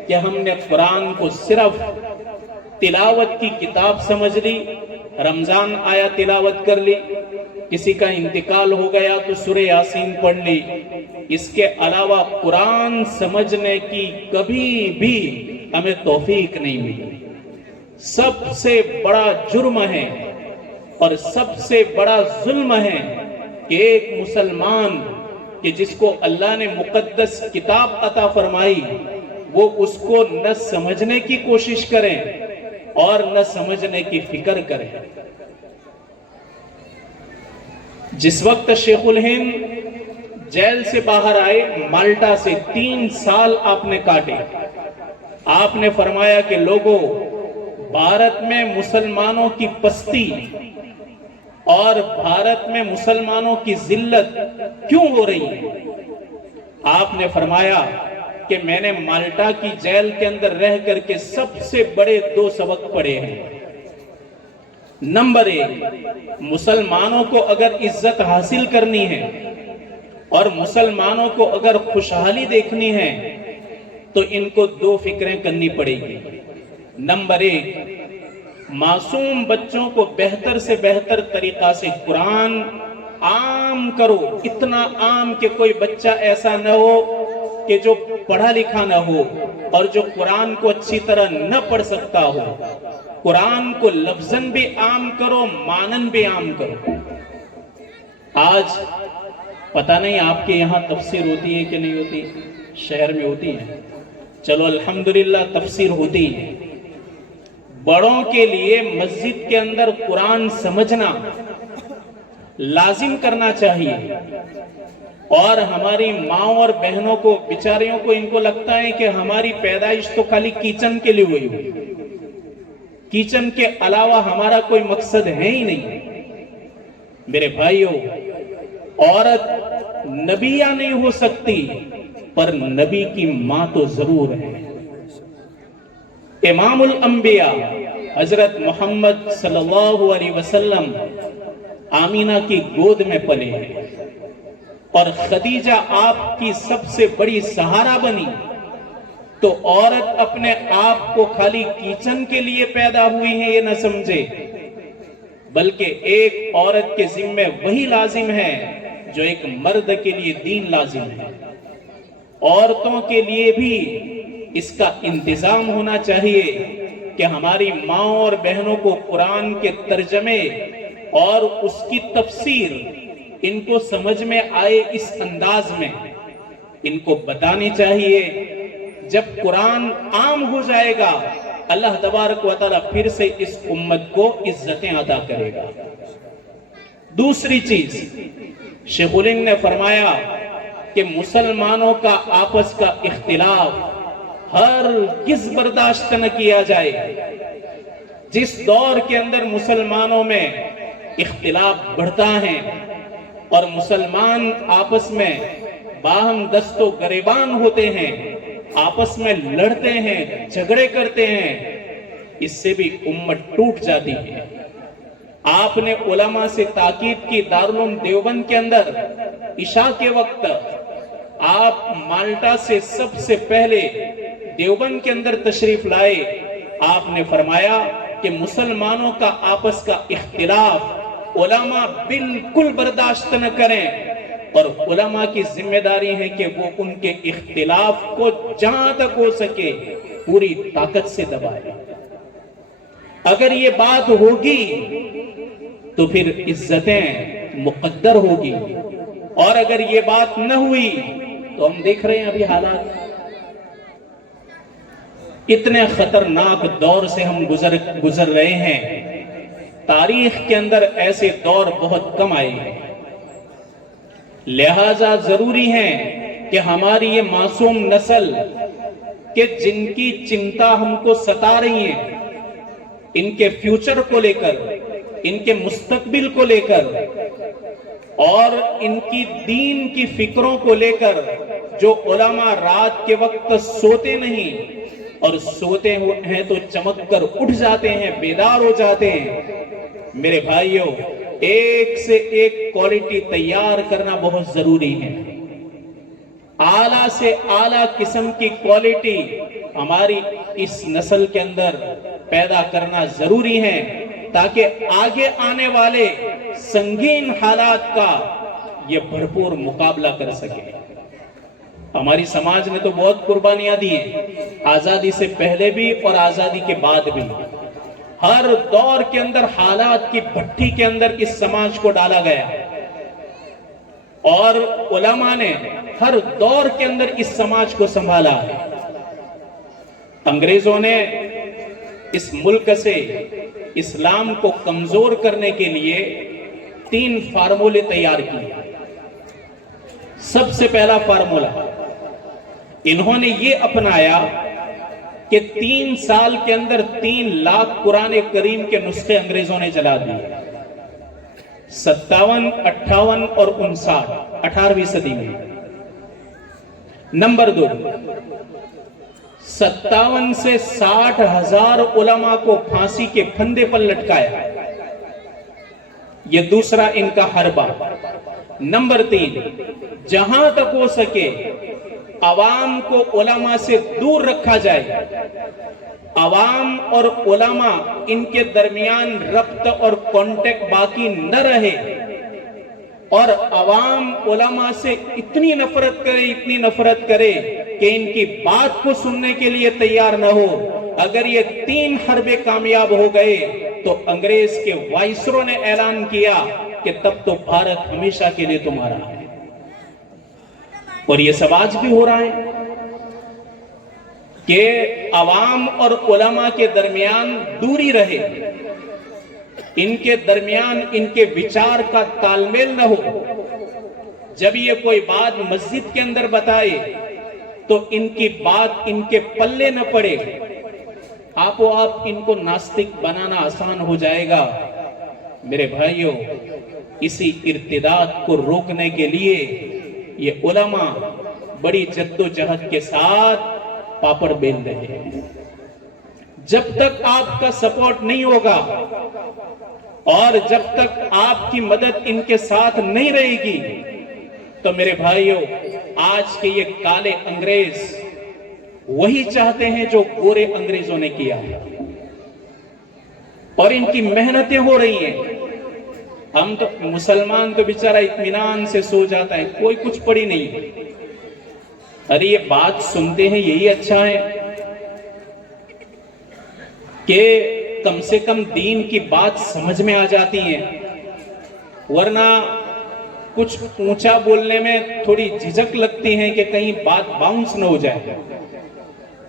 کہ ہم نے قرآن کو صرف تلاوت کی کتاب سمجھ لی، رمضان آیا تلاوت کر لی، کسی کا انتقال ہو گیا تو سورہ یاسین پڑھ لی۔ اس کے علاوہ قرآن سمجھنے کی کبھی بھی ہمیں توفیق نہیں ملی۔ سب سے بڑا جرم ہے اور سب سے بڑا ظلم ہے کہ ایک مسلمان کہ جس کو اللہ نے مقدس کتاب عطا فرمائی وہ اس کو نہ سمجھنے کی کوشش کریں اور نہ سمجھنے کی فکر کریں۔ جس وقت شیخ الہند جیل سے باہر آئے، مالٹا سے 3 سال آپ نے کاٹے، آپ نے فرمایا کہ لوگوں، بھارت میں مسلمانوں کی پستی اور بھارت میں مسلمانوں کی ذلت کیوں ہو رہی ہے؟ آپ نے فرمایا کہ میں نے مالٹا کی جیل کے اندر رہ کر کے سب سے بڑے 2 سبق پڑھے ہیں۔ نمبر 1، مسلمانوں کو اگر عزت حاصل کرنی ہے اور مسلمانوں کو اگر خوشحالی دیکھنی ہے تو ان کو 2 فکریں کرنی پڑے گی۔ نمبر 1، معصوم بچوں کو بہتر سے بہتر طریقہ سے قرآن عام کرو، اتنا عام کہ کوئی بچہ ایسا نہ ہو کہ جو پڑھا لکھا نہ ہو اور جو قرآن کو اچھی طرح نہ پڑھ سکتا ہو۔ قرآن کو لفظاً بھی عام کرو، مانن بھی عام کرو۔ آج پتہ نہیں آپ کے یہاں تفسیر ہوتی ہے کہ نہیں ہوتی، شہر میں ہوتی ہے، چلو الحمدللہ تفسیر ہوتی ہے۔ بڑوں کے لیے مسجد کے اندر قرآن سمجھنا لازم کرنا چاہیے، اور ہماری ماں اور بہنوں کو، بیچاریوں کو، ان کو لگتا ہے کہ ہماری پیدائش تو خالی کچن کے لیے ہوئی ہوئی، کچن کے علاوہ ہمارا کوئی مقصد ہے ہی نہیں۔ میرے بھائیوں، عورت نبیہ نہیں ہو سکتی پر نبی کی ماں تو ضرور ہے۔ امام الانبیاء حضرت محمد صلی اللہ علیہ وسلم آمینہ کی گود میں پلے ہیں، اور خدیجہ آپ کی سب سے بڑی سہارا بنی، تو عورت اپنے آپ کو خالی کچن کے لیے پیدا ہوئی ہے یہ نہ سمجھے، بلکہ ایک عورت کے ذمہ وہی لازم ہے جو ایک مرد کے لیے دین لازم ہے۔ عورتوں کے لیے بھی اس کا انتظام ہونا چاہیے کہ ہماری ماں اور بہنوں کو قرآن کے ترجمے اور اس کی تفسیر ان کو سمجھ میں آئے اس انداز میں ان کو بتانی چاہیے۔ جب قرآن عام ہو جائے گا، اللہ تبارک و تعالیٰ پھر سے اس امت کو عزتیں عطا کرے گا۔ دوسری چیز، شیخ الہند نے فرمایا کہ مسلمانوں کا آپس کا اختلاف ہرگز برداشت نہ کیا جائے۔ جس دور کے اندر مسلمانوں میں اختلاف بڑھتا ہے اور مسلمان آپس میں باہم دست و گریبان ہوتے ہیں، آپس میں لڑتے ہیں، جھگڑے کرتے ہیں، اس سے بھی امت ٹوٹ جاتی ہے۔ آپ نے علماء سے تاکید کی، دارالعلوم دیوبند کے اندر عشاء کے وقت آپ مالٹا سے سب سے پہلے دیوبند کے اندر تشریف لائے۔ آپ نے فرمایا کہ مسلمانوں کا آپس کا اختلاف علماء بالکل برداشت نہ کریں، اور علماء کی ذمہ داری ہے کہ وہ ان کے اختلاف کو جہاں تک ہو سکے پوری طاقت سے دبائیں۔ اگر یہ بات ہوگی تو پھر عزتیں مقدر ہوگی، اور اگر یہ بات نہ ہوئی تو ہم دیکھ رہے ہیں ابھی حالات، اتنے خطرناک دور سے ہم گزر رہے ہیں۔ تاریخ کے اندر ایسے دور بہت کم آئے ہیں، لہذا ضروری ہے کہ ہماری یہ معصوم نسل کہ جن کی چنتا ہم کو ستا رہی ہیں، ان کے فیوچر کو لے کر، ان کے مستقبل کو لے کر، اور ان کی دین کی فکروں کو لے کر، جو علماء رات کے وقت سوتے نہیں اور سوتے ہیں تو چمک کر اٹھ جاتے ہیں، بیدار ہو جاتے ہیں، میرے بھائیوں، ایک سے ایک کوالٹی تیار کرنا بہت ضروری ہے۔ اعلیٰ سے اعلیٰ قسم کی کوالٹی ہماری اس نسل کے اندر پیدا کرنا ضروری ہے، تاکہ آگے آنے والے سنگین حالات کا یہ بھرپور مقابلہ کر سکے۔ ہماری سماج نے تو بہت قربانیاں دی ہیں، آزادی سے پہلے بھی اور آزادی کے بعد بھی۔ ہر دور کے اندر حالات کی بھٹی کے اندر اس سماج کو ڈالا گیا، اور علماء نے ہر دور کے اندر اس سماج کو سنبھالا ہے۔ انگریزوں نے اس ملک سے اسلام کو کمزور کرنے کے لیے 3 فارمولے تیار کیے۔ سب سے پہلا فارمولہ انہوں نے یہ اپنایا کہ 3 سال کے اندر 3 لاکھ قرآن کریم کے نسخے انگریزوں نے جلا دیے، 57، 58 اور 59، 18ویں صدی میں۔ نمبر 2، 57 سے 60 ہزار علماء کو پھانسی کے پھندے پر لٹکایا، یہ دوسرا ان کا حربہ۔ نمبر 3، جہاں تک ہو سکے عوام کو علماء سے دور رکھا جائے، عوام اور علماء ان کے درمیان ربط اور کانٹیکٹ باقی نہ رہے، اور عوام علماء سے اتنی نفرت کرے کہ ان کی بات کو سننے کے لیے تیار نہ ہو. اگر یہ 3 حربیں کامیاب ہو گئے تو انگریز کے وائسرو نے اعلان کیا کہ تب تو بھارت ہمیشہ کے لیے تمہارا ہے. اور یہ سب آج بھی ہو رہا ہے کہ عوام اور علماء کے درمیان دوری رہے، ان کے درمیان ان کے وچار کا تال میل نہ ہو. جب یہ کوئی بات مسجد کے اندر بتائے تو ان کی بات ان کے پلے نہ پڑے، آپ ان کو ناستک بنانا آسان ہو جائے گا. میرے بھائیوں، اسی ارتداد کو روکنے کے لیے یہ علماء بڑی جد و جہد کے ساتھ پاپڑ بیل رہے ہیں. جب تک آپ کا سپورٹ نہیں ہوگا اور جب تک آپ کی مدد ان کے ساتھ نہیں رہے گی تو میرے بھائیوں، آج کے یہ کالے انگریز وہی چاہتے ہیں جو گورے انگریزوں نے کیا ہے، اور ان کی محنتیں ہو رہی ہیں. ہم تو مسلمان تو بیچارہ اطمینان سے سو جاتا ہے، کوئی کچھ پڑھی نہیں. ارے یہ بات سنتے ہیں یہی اچھا ہے کہ کم سے کم دین کی بات سمجھ میں آ جاتی ہے، ورنہ کچھ اونچا بولنے میں تھوڑی جھجک لگتی ہے کہ کہیں بات باؤنس نہ ہو جائے.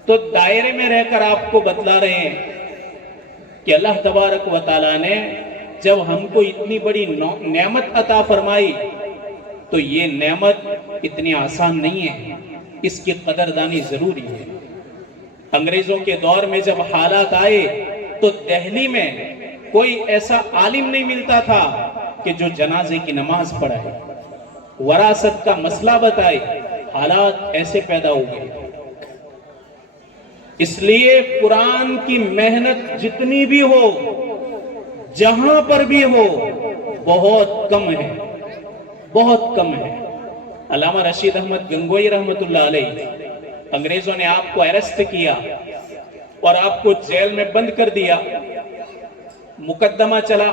تو دائرے میں رہ کر آپ کو بتلا رہے ہیں کہ اللہ تبارک و تعالیٰ نے جب ہم کو اتنی بڑی نعمت عطا فرمائی تو یہ نعمت اتنی آسان نہیں ہے، اس کی قدردانی ضروری ہے. انگریزوں کے دور میں جب حالات آئے تو دہلی میں کوئی ایسا عالم نہیں ملتا تھا کہ جو جنازے کی نماز پڑھائے، وراثت کا مسئلہ بتائے. حالات ایسے پیدا ہو گئے. اس لیے قرآن کی محنت جتنی بھی ہو، جہاں پر بھی ہو، بہت کم ہے، بہت کم ہے. علامہ رشید احمد گنگوئی رحمت اللہ علیہ، انگریزوں نے آپ کو اریسٹ کیا اور آپ کو جیل میں بند کر دیا. مقدمہ چلا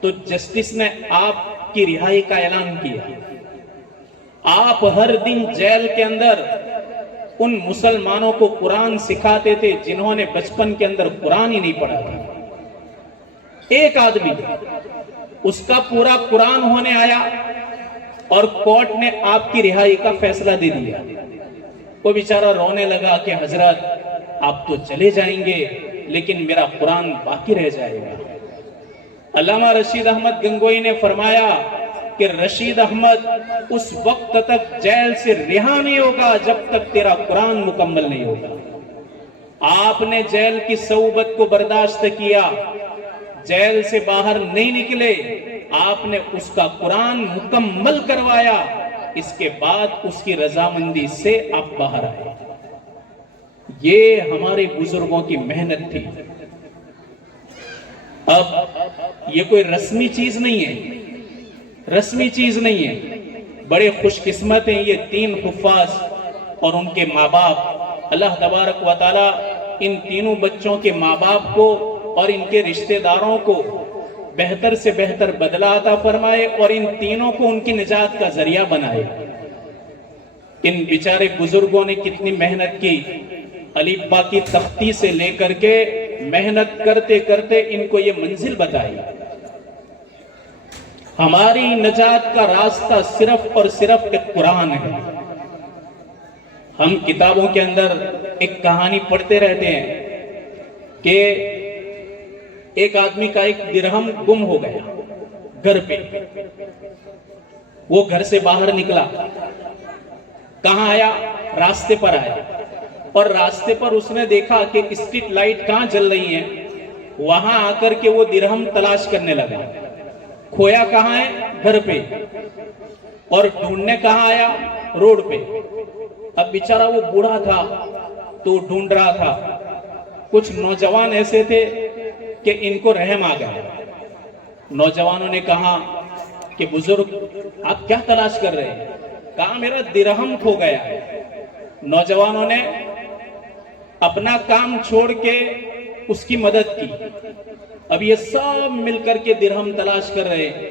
تو جسٹس نے آپ کی رہائی کا اعلان کیا. آپ ہر دن جیل کے اندر ان مسلمانوں کو قرآن سکھاتے تھے جنہوں نے بچپن کے اندر قرآن ہی نہیں پڑھا تھا. ایک آدمی اس کا پورا قرآن ہونے آیا اور کورٹ نے آپ کی رہائی کا فیصلہ دے دیا. وہ بیچارہ رونے لگا کہ حضرت آپ تو چلے جائیں گے لیکن میرا قرآن باقی رہ جائے گا. علامہ رشید احمد گنگوئی نے فرمایا کہ رشید احمد اس وقت تک جیل سے رہا نہیں ہوگا جب تک تیرا قرآن مکمل نہیں ہوگا. آپ نے جیل کی صعوبت کو برداشت کیا، جیل سے باہر نہیں نکلے، آپ نے اس کا قرآن مکمل کروایا. اس کے بعد اس کی رضامندی سے آپ باہر آئے. یہ ہمارے بزرگوں کی محنت تھی. اب یہ کوئی رسمی چیز نہیں ہے، رسمی چیز نہیں ہے. بڑے خوش قسمت ہیں یہ 3 حفاظ اور ان کے ماں باپ. اللہ تبارک و تعالی ان تینوں بچوں کے ماں باپ کو اور ان کے رشتہ داروں کو بہتر سے بہتر بدلہ عطا فرمائے اور ان تینوں کو ان کی نجات کا ذریعہ بنائے. ان بیچارے بزرگوں نے کتنی محنت کی، الف با کی تختی سے لے کر کے محنت کرتے کرتے ان کو یہ منزل بتائی. ہماری نجات کا راستہ صرف اور صرف ایک قرآن ہے. ہم کتابوں کے اندر ایک کہانی پڑھتے رہتے ہیں کہ ایک آدمی کا ایک درہم گم ہو گیا گھر پہ. وہ گھر سے باہر نکلا، کہاں آیا؟ راستے پر آیا، اور راستے پر اس نے دیکھا کہ اسٹریٹ لائٹ کہاں جل رہی ہیں. وہاں آ کر کے وہ درہم تلاش کرنے لگا. کھویا کہاں ہے؟ گھر پہ. اور ڈھونڈنے کہاں آیا؟ روڈ پہ. اب بیچارہ وہ بوڑھا تھا تو ڈھونڈ رہا تھا. کچھ نوجوان ایسے تھے کہ ان کو رحم آ گیا. نوجوانوں نے کہا کہ بزرگ آپ کیا تلاش کر رہے ہیں؟ کہا میرا درہم کھو گیا ہے. نوجوانوں نے اپنا کام چھوڑ کے اس کی مدد کی. اب یہ سب مل کر کے درہم تلاش کر رہے ہیں.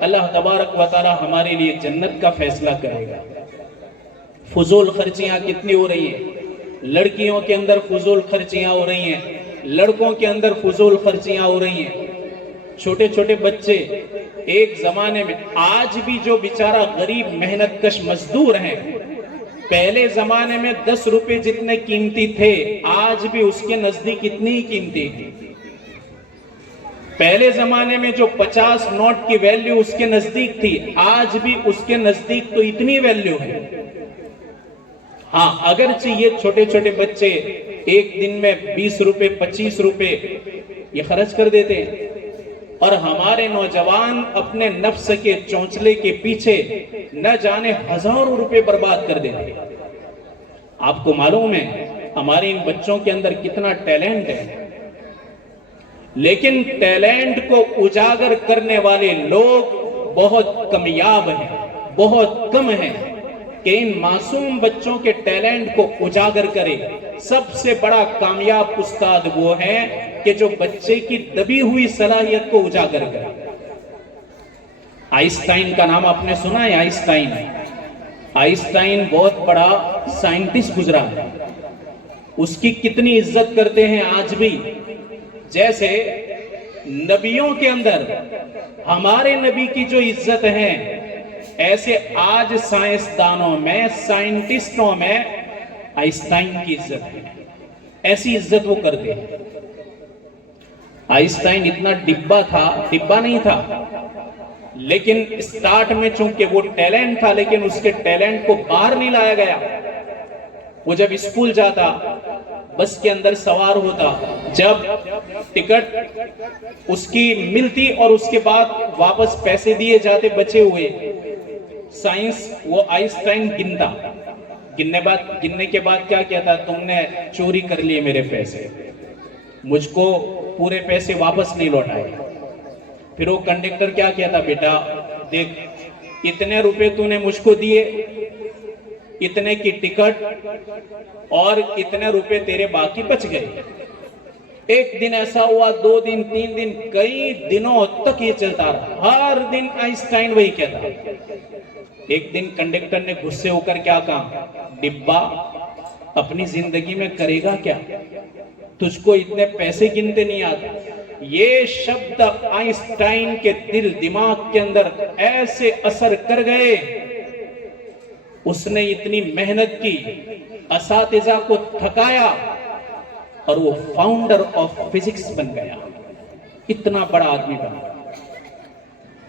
اللہ تبارک و تعالی ہمارے لیے جنت کا فیصلہ کرے گا۔ فضول خرچیاں کتنی ہو رہی ہیں، لڑکیوں کے اندر فضول خرچیاں ہو رہی ہیں، لڑکوں کے اندر فضول خرچیاں ہو رہی ہیں۔ چھوٹے چھوٹے بچے ایک زمانے میں، آج بھی جو بیچارہ غریب محنت کش مزدور ہیں، پہلے زمانے میں 10 روپے جتنے قیمتی تھے، آج بھی اس کے نزدیک اتنی ہی قیمتی تھی۔ پہلے زمانے میں جو 50 نوٹ کی ویلیو اس کے نزدیک تھی، آج بھی اس کے نزدیک تو اتنی ویلیو ہے۔ ہاں، اگرچہ یہ چھوٹے چھوٹے بچے ایک دن میں 20 روپے 25 روپے یہ خرچ کر دیتے ہیں، اور ہمارے نوجوان اپنے نفس کے چونچلے کے پیچھے نہ جانے ہزاروں روپے برباد کر دیتے ہیں۔ آپ کو معلوم ہے ہمارے ان بچوں کے اندر کتنا ٹیلنٹ ہے، لیکن ٹیلنٹ کو اجاگر کرنے والے لوگ بہت کمیاب ہیں، بہت کم ہیں کہ ان معصوم بچوں کے ٹیلنٹ کو اجاگر کرے۔ سب سے بڑا کامیاب استاد وہ ہے کہ جو بچے کی دبی ہوئی صلاحیت کو اجاگر کرے۔ آئنسٹائن کا نام آپ نے سنا ہے؟ آئنسٹائن بہت بڑا سائنٹسٹ گزرا ہے، اس کی کتنی عزت کرتے ہیں آج بھی۔ جیسے نبیوں کے اندر ہمارے نبی کی جو عزت ہے، ایسے آج سائنسدانوں میں، سائنٹسٹوں میں آئنسٹائن کی عزت ہے، ایسی عزت وہ کرتے ہیں۔ آئنسٹائن اتنا ڈبا نہیں تھا، لیکن اسٹارٹ میں چونکہ وہ ٹیلنٹ تھا، لیکن اس کے ٹیلنٹ کو باہر نہیں لایا گیا۔ وہ جب اسکول جاتا، بس کے اندر سوار ہوتا، جب ٹکٹ اس کی ملتی اور اس کے بعد واپس پیسے دیے جاتے بچے ہوئے، سائنس وہ آئنسٹائن گننے کے بعد کیا کہتا؟ تم نے چوری کر لیے میرے پیسے، مجھ کو پورے پیسے واپس نہیں لوٹائے۔ پھر وہ کنڈکٹر کیا کہتا؟ بیٹا دیکھ، اتنے روپے تو نے مجھ کو دیے، اتنے کی ٹکٹ اور اتنے روپے تیرے باقی بچ گئے۔ ایک دن ایسا ہوا، 2 دن 3 دن، کئی دنوں تک یہ چلتا رہا، ہر دن آئنسٹائن وہی کہتا۔ ایک دن کنڈکٹر نے غصے ہو کر کیا کہا؟ ڈبا اپنی زندگی میں کرے گا کیا؟ تجھ کو اتنے پیسے گنتے نہیں آتے۔ یہ شبد آئنسٹائن کے دل دماغ کے اندر ایسے اثر کر گئے، اس نے اتنی محنت کی، اساتذہ کو تھکایا، اور وہ فاؤنڈر آف فزکس بن گیا، اتنا بڑا آدمی بن گیا۔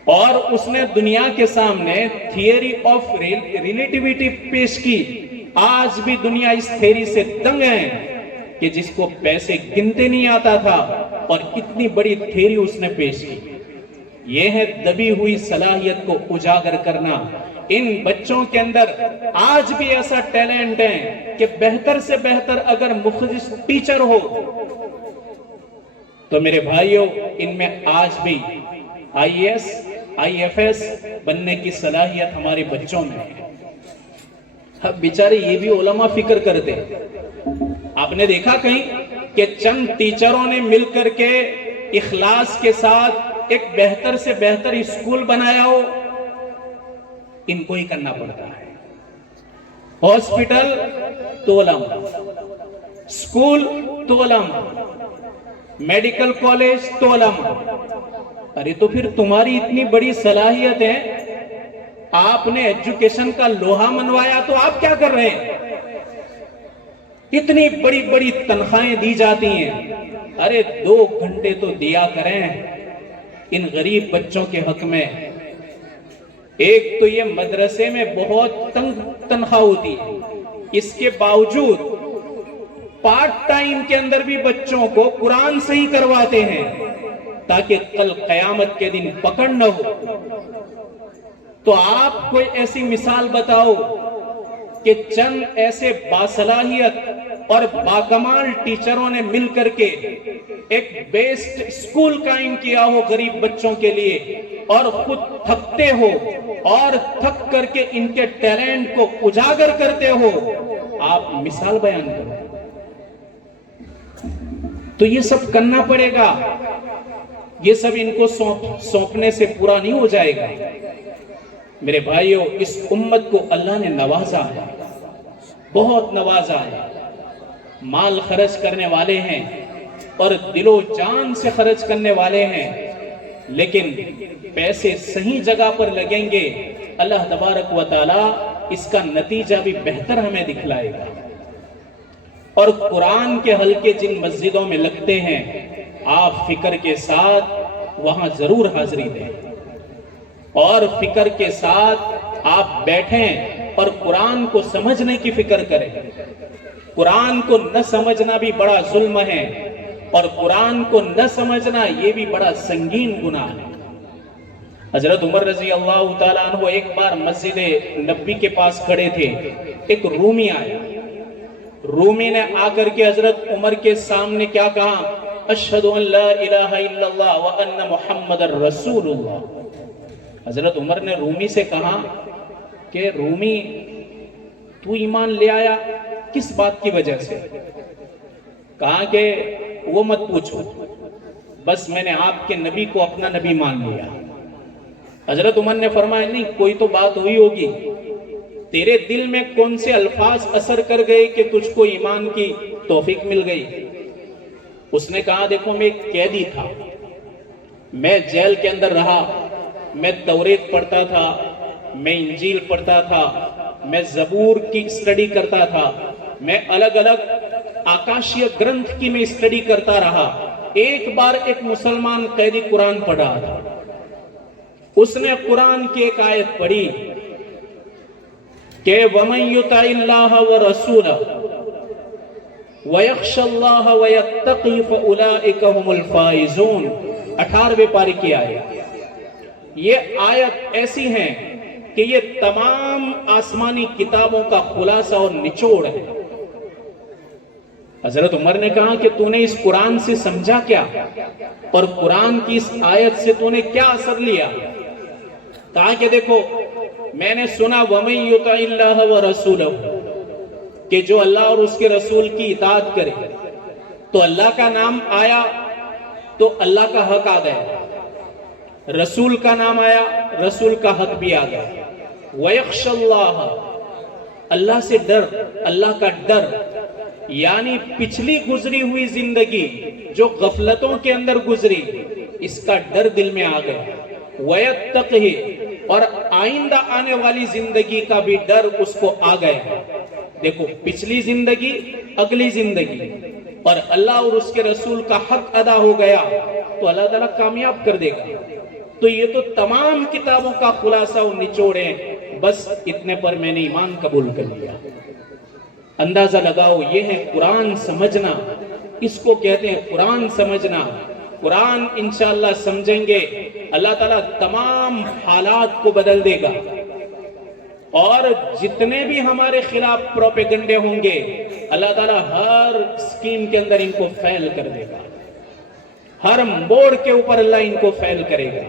اور اس نے دنیا کے سامنے تھیوری آف ریلیٹیوٹی پیش کی۔ آج بھی دنیا اس تھیوری سے دنگ ہے کہ جس کو پیسے گنتے نہیں آتا تھا، اور اتنی بڑی تھیوری اس نے پیش کی۔ یہ ہے دبی ہوئی صلاحیت کو اجاگر کرنا۔ ان بچوں کے اندر آج بھی ایسا ٹیلنٹ ہے کہ بہتر سے بہتر اگر مخلص ٹیچر ہو تو میرے بھائیوں، ان میں آج بھی IAS IFS بننے کی صلاحیت ہمارے بچوں میں ہے۔ اب بیچارے یہ بھی علماء فکر کرتے، آپ نے دیکھا کہیں کہ چند ٹیچروں نے مل کر کے اخلاص کے ساتھ ایک بہتر سے بہتر اسکول بنایا ہو؟ ان کو ہی کرنا پڑتا ہے۔ ہاسپٹل تو علماء، اسکول تو علماء، میڈیکل کالج تو علماء۔ ارے تو پھر تمہاری اتنی بڑی صلاحیت ہے، آپ نے ایجوکیشن کا لوہا منوایا، تو آپ کیا کر رہے ہیں؟ اتنی بڑی بڑی تنخواہیں دی جاتی ہیں، ارے 2 گھنٹے تو دیا کریں ان غریب بچوں کے حق میں۔ ایک تو یہ مدرسے میں بہت تنخواہ ہوتی ہے، اس کے باوجود پارٹ ٹائم کے اندر بھی بچوں کو قرآن صحیح کرواتے ہیں تاکہ کل قیامت کے دن پکڑ نہ ہو۔ تو آپ کوئی ایسی مثال بتاؤ کہ چند ایسے باصلاحیت اور باکمال ٹیچروں نے مل کر کے ایک بیسٹ اسکول قائم کیا ہو غریب بچوں کے لیے، اور خود تھکتے ہو اور تھک کر کے ان کے ٹیلنٹ کو اجاگر کرتے ہو، آپ مثال بیان کرو۔ تو یہ سب کرنا پڑے گا۔ یہ سب ان کو سونپنے سے پورا نہیں ہو جائے گا۔ میرے بھائیوں، اس امت کو اللہ نے نوازا ہے، بہت نوازا ہے۔ مال خرچ کرنے والے ہیں اور دل و جان سے خرچ کرنے والے ہیں، لیکن پیسے صحیح جگہ پر لگیں گے، اللہ تبارک و تعالی اس کا نتیجہ بھی بہتر ہمیں دکھلائے گا۔ اور قرآن کے حلقے جن مسجدوں میں لگتے ہیں، آپ فکر کے ساتھ وہاں ضرور حاضری دیں، اور فکر کے ساتھ آپ بیٹھیں اور قرآن کو سمجھنے کی فکر کریں۔ قرآن کو نہ سمجھنا بھی بڑا ظلم ہے، اور قرآن کو نہ سمجھنا یہ بھی بڑا سنگین گناہ ہے۔ حضرت عمر رضی اللہ تعالیٰ عنہ ایک بار مسجد نبی کے پاس کھڑے تھے، ایک رومی آیا۔ رومی نے آ کر کے حضرت عمر کے سامنے کیا کہا؟ اشہد ان لا الہ الا اللہ وان محمد رسول اللہ۔ حضرت عمر نے رومی سے کہا کہ رومی، تو ایمان لے آیا کس بات کی وجہ سے؟ کہا کہ وہ مت پوچھو، بس میں نے آپ کے نبی کو اپنا نبی مان لیا۔ حضرت عمر نے فرمایا نہیں، کوئی تو بات ہوئی ہوگی، تیرے دل میں کون سے الفاظ اثر کر گئے کہ تجھ کو ایمان کی توفیق مل گئی؟ اس نے کہا دیکھو، میں ایک قیدی تھا، میں جیل کے اندر رہا، میں توریت پڑھتا تھا، میں انجیل پڑھتا تھا، میں زبور کی اسٹڈی کرتا تھا، میں الگ الگ آکاشیہ گرنتھ کی میں اسٹڈی کرتا رہا۔ ایک بار ایک مسلمان قیدی قرآن پڑھ رہا تھا، اس نے قرآن کی ایک آیت پڑھی کہ وَمَن يُطِعِ اللَّهَ وَرَسُولَهُ وَيَخْشَ اللَّهَ وَيَتَّقِهِ فَأُولَئِكَ هُمُ الْفَائِزُونَ۔ 18ویں پاری کی آیت۔ یہ آیت ایسی ہیں کہ یہ تمام آسمانی کتابوں کا خلاصہ اور نچوڑ ہے۔ حضرت عمر نے کہا کہ تو نے اس قرآن سے سمجھا کیا، اور قرآن کی اس آیت سے تو نے کیا اثر لیا؟ کہا کہ دیکھو، میں نے سنا وَمَن يُطِعِ اللَّهَ وَرَسُولَهُ، کہ جو اللہ اور اس کے رسول کی اطاعت کرے، تو اللہ کا نام آیا تو اللہ کا حق آ گیا، رسول کا نام آیا، رسول کا حق بھی آ گیا۔ وَيَخْشَ اللَّهَ، اللہ سے ڈر، اللہ کا ڈر، یعنی پچھلی گزری ہوئی زندگی جو غفلتوں کے اندر گزری، اس کا ڈر دل میں آ گیا۔ وَيَتَّقِهِ، اور آئندہ آنے والی زندگی کا بھی ڈر اس کو آ گیا۔ دیکھو، پچھلی زندگی، اگلی زندگی، اور اللہ اور اس کے رسول کا حق ادا ہو گیا تو اللہ تعالیٰ کامیاب کر دے گا۔ تو یہ تو تمام کتابوں کا خلاصہ و نچوڑ ہے، بس اتنے پر میں نے ایمان قبول کر لیا۔ اندازہ لگاؤ، یہ ہے قرآن سمجھنا، اس کو کہتے ہیں قرآن سمجھنا۔ قرآن انشاءاللہ سمجھیں گے، اللہ تعالیٰ تمام حالات کو بدل دے گا، اور جتنے بھی ہمارے خلاف پروپیگنڈے ہوں گے، اللہ تعالیٰ ہر اسکیم کے اندر ان کو فیل کر دے گا، ہر موڑ کے اوپر اللہ ان کو فیل کرے گا،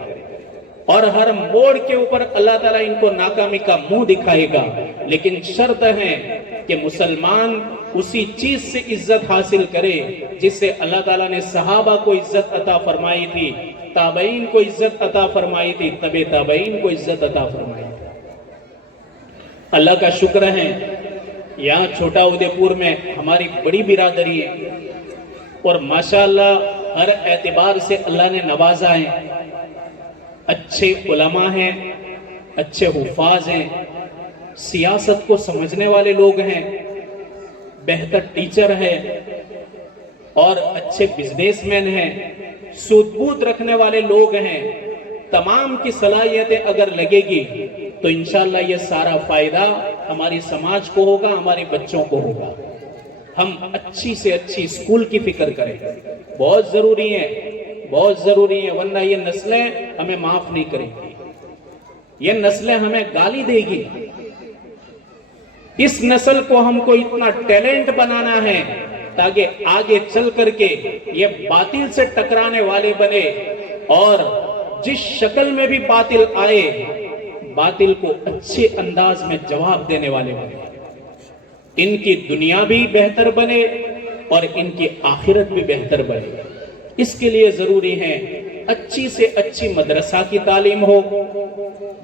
اور ہر موڑ کے اوپر اللہ تعالیٰ ان کو ناکامی کا منہ دکھائے گا۔ لیکن شرط ہے کہ مسلمان اسی چیز سے عزت حاصل کرے جس سے اللہ تعالیٰ نے صحابہ کو عزت عطا فرمائی تھی، تابعین کو عزت عطا فرمائی تھی، تبع تابعین کو عزت عطا فرمائی تھی۔ اللہ کا شکر ہے، یہاں چھوٹا ادے پور میں ہماری بڑی برادری ہے، اور ماشاءاللہ ہر اعتبار سے اللہ نے نوازا ہے۔ اچھے علماء ہیں، اچھے حفاظ ہیں، سیاست کو سمجھنے والے لوگ ہیں، بہتر ٹیچر ہیں، اور اچھے بزنس مین ہیں، سود بوت رکھنے والے لوگ ہیں۔ تمام کی صلاحیتیں اگر لگے گی تو انشاءاللہ یہ سارا فائدہ ہماری سماج کو ہوگا، ہمارے بچوں کو ہوگا۔ ہم اچھی سے اچھی اسکول کی فکر کریں، بہت ضروری ہے، بہت ضروری ہے، ورنہ یہ نسلیں ہمیں معاف نہیں کریں گی، یہ نسلیں ہمیں گالی دے گی۔ اس نسل کو ہم کو اتنا ٹیلنٹ بنانا ہے تاکہ آگے چل کر کے یہ باطل سے ٹکرانے والے بنے، اور جس شکل میں بھی باطل آئے، باطل کو اچھے انداز میں جواب دینے والے بنے، ان کی دنیا بھی بہتر بنے اور ان کی آخرت بھی بہتر بنے۔ اس کے لیے ضروری ہے اچھی سے اچھی مدرسہ کی تعلیم ہو،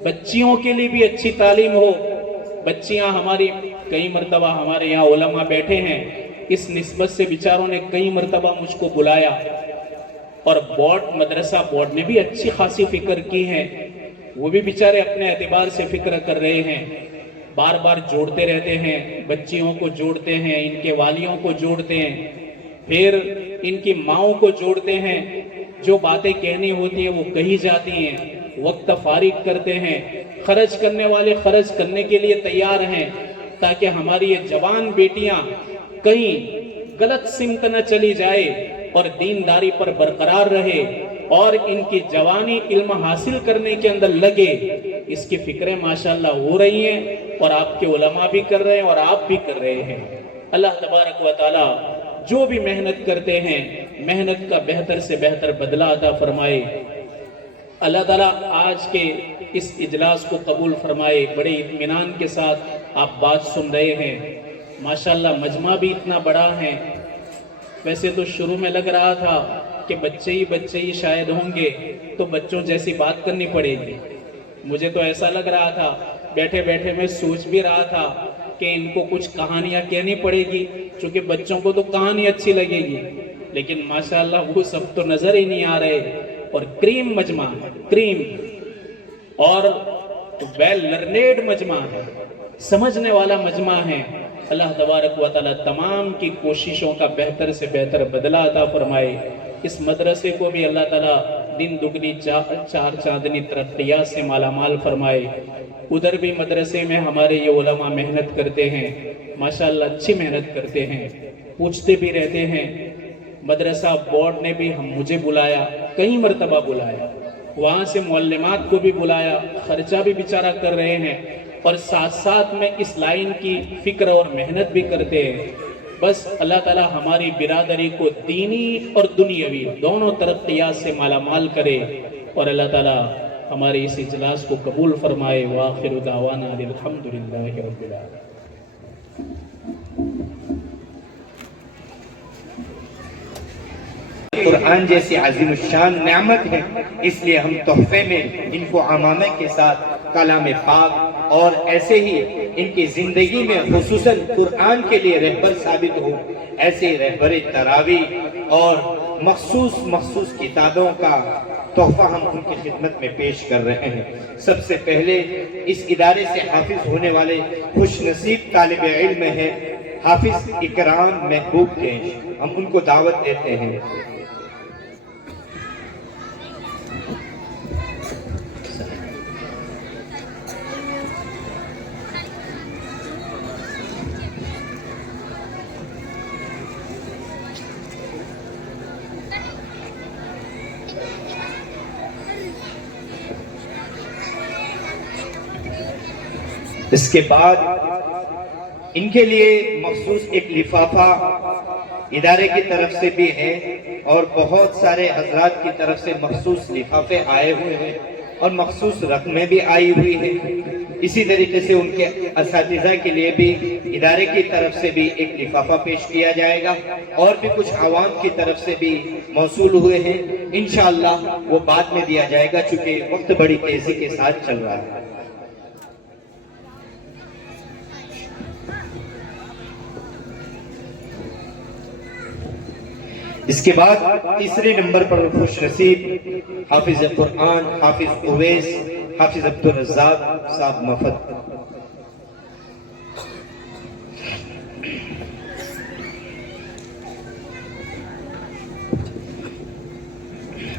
بچیوں کے لیے بھی اچھی تعلیم ہو. بچیاں ہماری کئی مرتبہ ہمارے یہاں علماء بیٹھے ہیں، اس نسبت سے بیچاروں نے کئی مرتبہ مجھ کو بلایا، اور مدرسہ بورڈ نے بھی اچھی خاصی فکر کی ہے. وہ بھی بیچارے اپنے اعتبار سے فکر کر رہے ہیں، بار بار جوڑتے رہتے ہیں، بچیوں کو جوڑتے ہیں، ان کے والیوں کو جوڑتے ہیں، پھر ان کی ماؤں کو جوڑتے ہیں. جو باتیں کہنی ہوتی ہیں وہ کہی جاتی ہیں، وقت فارغ کرتے ہیں. خرچ کرنے والے خرچ کرنے کے لیے تیار ہیں تاکہ ہماری یہ جوان بیٹیاں کہیں غلط سمت نہ چلی جائے اور دینداری پر برقرار رہے اور ان کی جوانی علم حاصل کرنے کے اندر لگے. اس کی فکریں ماشاءاللہ ہو رہی ہیں اور آپ کے علماء بھی کر رہے ہیں اور آپ بھی کر رہے ہیں. اللہ تبارک و تعالی جو بھی محنت کرتے ہیں محنت کا بہتر سے بہتر بدلہ عطا فرمائے. اللہ تعالیٰ آج کے اس اجلاس کو قبول فرمائے. بڑے اطمینان کے ساتھ آپ بات سن رہے ہیں. ماشاءاللہ مجمع بھی اتنا بڑا ہے. ویسے تو شروع میں لگ رہا تھا کہ بچے ہی شاید ہوں گے تو بچوں جیسی بات کرنی پڑے گی. مجھے تو ایسا لگ رہا تھا، بیٹھے بیٹھے میں سوچ بھی رہا تھا کہ ان کو کچھ کہانیاں کہنی پڑے گی، چونکہ بچوں کو تو کہانی اچھی لگے گی. لیکن ماشاءاللہ وہ سب تو نظر ہی نہیں آ رہے. اور کریم مجمع ہے، کریم اور ویل لرنیڈ مجمع ہے، سمجھنے والا مجمع ہے. اللہ تبارک و تعالی تمام کی کوششوں کا بہتر سے بہتر بدلہ عطا فرمائے. اس مدرسے کو بھی اللہ تعالیٰ دن دگنی چار چاندنی ترقیات سے مالا مال فرمائے. ادھر بھی مدرسے میں ہمارے یہ علماء محنت کرتے ہیں، ماشاءاللہ اچھی محنت کرتے ہیں، پوچھتے بھی رہتے ہیں. مدرسہ بورڈ نے بھی مجھے بلایا، کئی مرتبہ بلایا، وہاں سے معلمات کو بھی بلایا، خرچہ بھی بیچارہ کر رہے ہیں اور ساتھ ساتھ میں اس لائن کی فکر اور محنت بھی کرتے ہیں. بس اللہ تعالیٰ ہماری برادری کو دینی اور دنیاوی دونوں ترقیات سے مالا مال کرے اور اللہ تعالیٰ ہمارے اس اجلاس کو قبول فرمائے. وآخر دعوانا الحمدللہ رب العالمین. قرآن جیسی عظیم الشان نعمت ہے، اس لیے ہم تحفے میں ان کو عمامے کے ساتھ کلام پاک اور ایسے ہی ان کی زندگی میں خصوصاً قرآن کے لیے رہبر ثابت ہو، ایسے رہبر تراویح اور مخصوص کتابوں کا تحفہ ہم ان کی خدمت میں پیش کر رہے ہیں. سب سے پہلے اس ادارے سے حافظ ہونے والے خوش نصیب طالب علم ہیں حافظ اکرام محبوب کے، ہم ان کو دعوت دیتے ہیں. اس کے بعد ان کے لیے مخصوص ایک لفافہ ادارے کی طرف سے بھی ہے اور بہت سارے حضرات کی طرف سے مخصوص لفافے آئے ہوئے ہیں اور مخصوص رقمیں بھی آئی ہوئی ہیں. اسی طریقے سے ان کے اساتذہ کے لیے بھی ادارے کی طرف سے بھی ایک لفافہ پیش کیا جائے گا اور بھی کچھ عوام کی طرف سے بھی موصول ہوئے ہیں. انشاءاللہ وہ بعد میں دیا جائے گا چونکہ وقت بڑی تیزی کے ساتھ چل رہا ہے. اس کے بعد تیسرے نمبر پر خوش نصیب حافظ قرآن حافظ اویس حافظ عبدالرزاق صاحب مفت.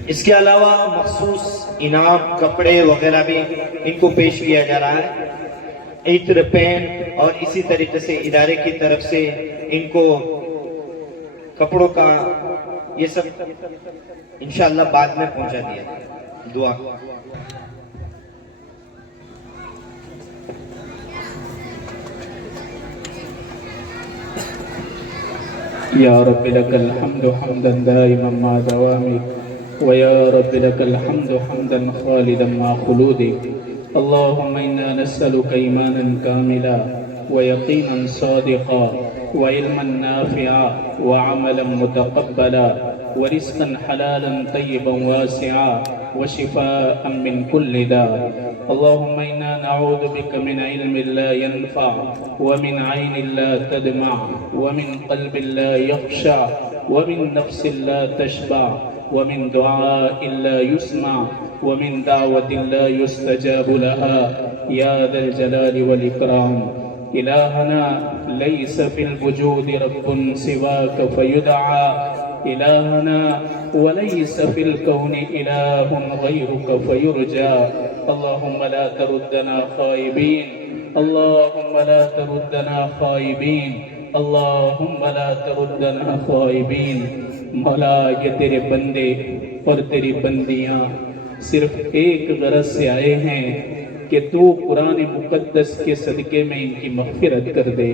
اس کے علاوہ مخصوص انعام کپڑے وغیرہ بھی ان کو پیش کیا جا رہا ہے. عطر پین اور اسی طریقے سے ادارے کی طرف سے ان کو کپڑوں کا یہ سب انشاءاللہ بعد میں پہنچا دیا. دعا. یا رب لک الحمد حمدا دائما مع دوامک ویا رب لک الحمد حمدا خالدا مع خلودک. اللهم انا نسألك ایمانا کاملا ویقینا صادقا وعلما نافعا وعملا متقبلا ورزقا حلالا طيبا واسعا وشفاء من كل داء. اللهم إنا نعوذ بك من علم لا ينفع ومن عين لا تدمع ومن قلب لا يخشع ومن نفس لا تشبع ومن دعاء لا يسمع ومن دعوة لا يستجاب لها يا ذا الجلال والإكرام. إلهنا ليس في الوجود رب سواك فيدعى إلهنا وليس في الكون إله غيرك فيرجى. اللهم لا تردنا خائبين اللهم لا تردنا خائبين اللهم لا تردنا خائبین. مولا یہ تیرے بندے اور تیری بندیاں صرف ایک غرض سے آئے ہیں کہ تو قرآن مقدس کے صدقے میں ان کی مغفرت کر دے.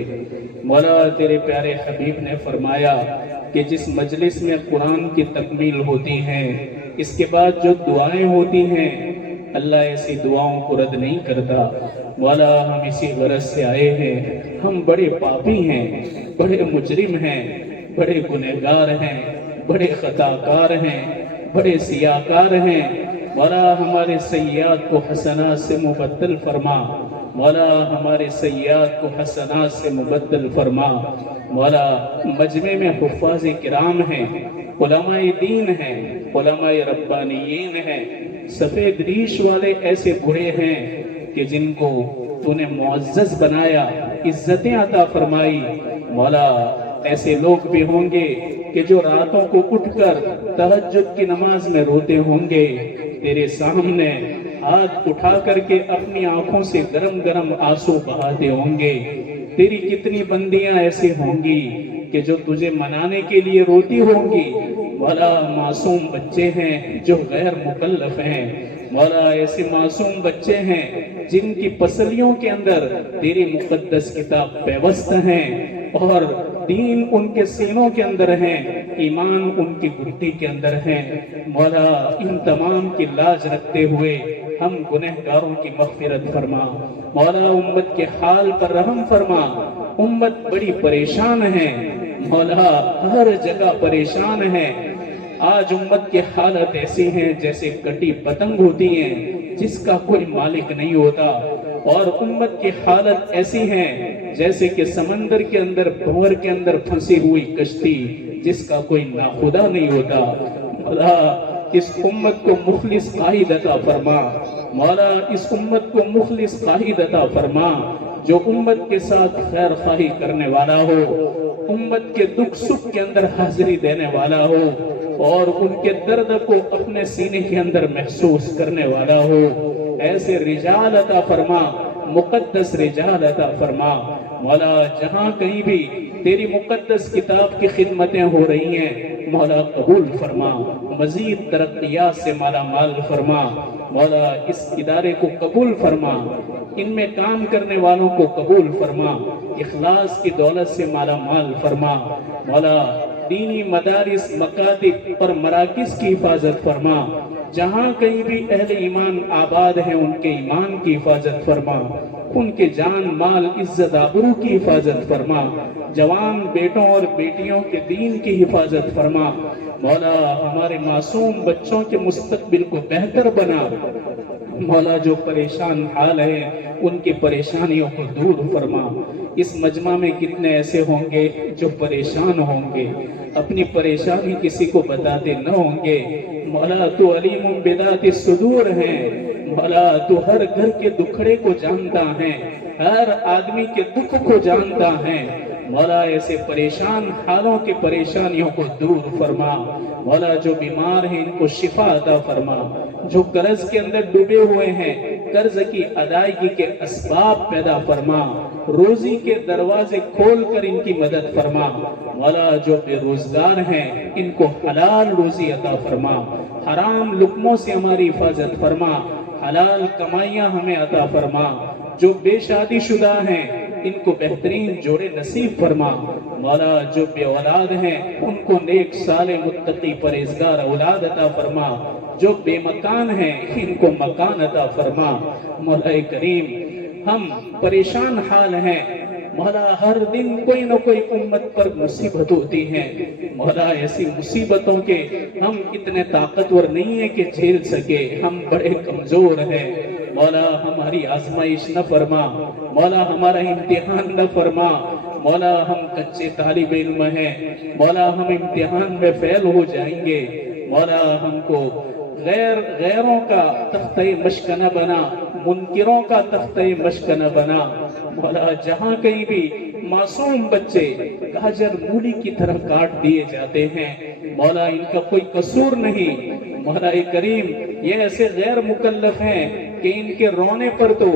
مولا تیرے پیارے حبیب نے فرمایا کہ جس مجلس میں قرآن کی تکمیل ہوتی ہے اس کے بعد جو دعائیں ہوتی ہیں اللہ ایسی دعاؤں کو رد نہیں کرتا. مولا ہم اسی غرض سے آئے ہیں. ہم بڑے پاپی ہیں, بڑے مجرم ہیں, بڑے گنہگار ہیں, بڑے خطاکار ہیں, بڑے سیاکار ہیں. مولا ہمارے سیئات کو حسنات سے مبدل فرما. مولا ہمارے سیئات کو حسنات سے مبدل فرما. مولا مجمع میں حفاظ کرام ہیں, علماء دین ہیں, علماء ربانیین ہیں, سفید ریش والے ایسے بڑے ہیں کہ جن کو تو نے معزز بنایا, عزتیں عطا فرمائی. مولا ایسے لوگ بھی ہوں گے کہ جو راتوں کو اٹھ کر تہجد کی نماز میں روتے ہوں گے, تیرے سامنے ہاتھ اٹھا کر کے اپنی آنکھوں سے گرم گرم آنسو بہاتے ہوں گے. تیری کتنی بندیاں ایسی ہوں گی کہ جو تجھے منانے کے لیے روتی ہوں گی. مولا معصوم بچے ہیں جو غیر مکلف ہیں. مولا ایسے معصوم بچے ہیں جن کی پسلیوں کے اندر تیری مقدس کتاب پیوست ہیں اور دین ان کے سینوں کے اندر ہیں, ایمان ان کی گھٹی کے اندر ہیں. مولا ان تمام کی لاج رکھتے ہوئے ہم گنہگاروں کی مغفرت فرما. مولا امت کے حال پر رحم فرما. امت بڑی پریشان ہے مولا, ہر جگہ پریشان ہے. آج امت کی حالت ایسی ہیں جیسے کٹی پتنگ ہوتی ہیں جس کا کوئی مالک نہیں ہوتا, اور امت کی حالت ایسی ہیں جیسے کہ سمندر کے اندر بھنور کے اندر پھنسی ہوئی کشتی جس کا کوئی ناخدا نہیں ہوتا. مولا اس امت کو مخلص قائد عطا فرما. مولا اس امت کو مخلص قائد عطا فرما جو امت کے ساتھ خیر خواہی کرنے والا ہو, امت کے دکھ سکھ کے اندر حاضری دینے والا ہو اور ان کے درد کو اپنے سینے کے اندر محسوس کرنے والا ہو. ایسے رجال عطا فرما, مقدس رجال عطا فرما. مولا جہاں کہیں بھی تیری مقدس کتاب کی خدمتیں ہو رہی ہیں مولا قبول فرما, مزید ترقیات سے مالا مال فرما. مولا اس ادارے کو قبول فرما, ان میں کام کرنے والوں کو قبول فرما, اخلاص کی دولت سے مالا مال فرما. مولا دینی مدارس, مکاتب اور مراکز کی حفاظت فرما. جہاں کہیں بھی اہل ایمان آباد ہیں ان کے ایمان کی حفاظت فرما, ان کے جان مال عزت آبرو کی حفاظت فرما. جوان بیٹوں اور بیٹیوں کے دین کی حفاظت فرما. مولا ہمارے معصوم بچوں کے مستقبل کو بہتر بنا. مولا جو پریشان حال ہیں ان کی پریشانیوں کو دور فرما. اس مجمع میں کتنے ایسے ہوں گے جو پریشان ہوں گے, اپنی پریشانی کسی کو بتاتے نہ ہوں گے. مولا تو علیم بذات الصدور ہے. مولا تو ہر گھر کے دکھڑے کو جانتا ہے, ہر آدمی کے دکھ کو جانتا ہے. مولا ایسے پریشان حالوں کے پریشانیوں کو دور فرما. مولا جو بیمار ہیں ان کو شفا عطا فرما. جو قرض کے اندر ڈوبے ہوئے ہیں قرض کی ادائیگی کے اسباب پیدا فرما. روزی کے دروازے کھول کر ان کی مدد فرما. مولا جو بے روزگار ہیں ان کو حلال روزی عطا فرما. حرام لقموں سے ہماری حفاظت فرما. حلال کمائیاں ہمیں عطا فرما. جو بے شادی شدہ ہیں ان کو بہترین جوڑے نصیب فرما. مولا جو بے اولاد ہیں ان کو نیک صالح متقی پرہیزگار اولاد عطا فرما. جو بے مکان ہیں ان کو مکان عطا فرما. مولا کریم ہم پریشان حال ہیں مولا، ہر دن کوئی نہ کوئی امت پر مصیبت ہوتی ہے مولا، ایسی مصیبتوں کے ہم اتنے طاقتور نہیں ہیں کہ جھیل سکے، ہم بڑے کمزور ہیں مولا، ہماری آزمائش نہ فرما مولا، ہمارا امتحان نہ فرما مولا، ہم کچے طالب علم ہیں مولا، ہم امتحان میں فیل ہو جائیں گے مولا، ہم کو غیروں کا تختہ مشق نہ بنا، منکروں کا تختہ مشق نہ بنا مولا، جہاں کہیں بھی معصوم بچے گاجر مولی کی طرح کاٹ دیے جاتے ہیں مولا، ان کا کوئی قصور نہیں مولا کریم، یہ ایسے غیر مکلف ہیں کہ ان کے رونے پر تو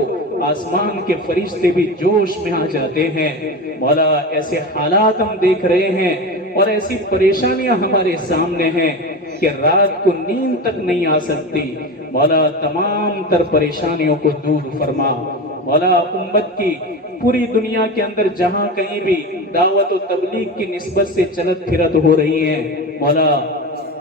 آسمان کے فرشتے بھی جوش میں آ جاتے ہیں مولا، ایسے حالات ہم دیکھ رہے ہیں اور ایسی پریشانیاں ہمارے سامنے ہیں کہ رات کو نیند تک نہیں آ سکتی مولا، تمام تر پریشانیوں کو دور فرما مولا، امت کی پوری دنیا کے اندر جہاں کہیں بھی دعوت و تبلیغ کی نسبت سے چلت پھرت ہو رہی ہیں مولا،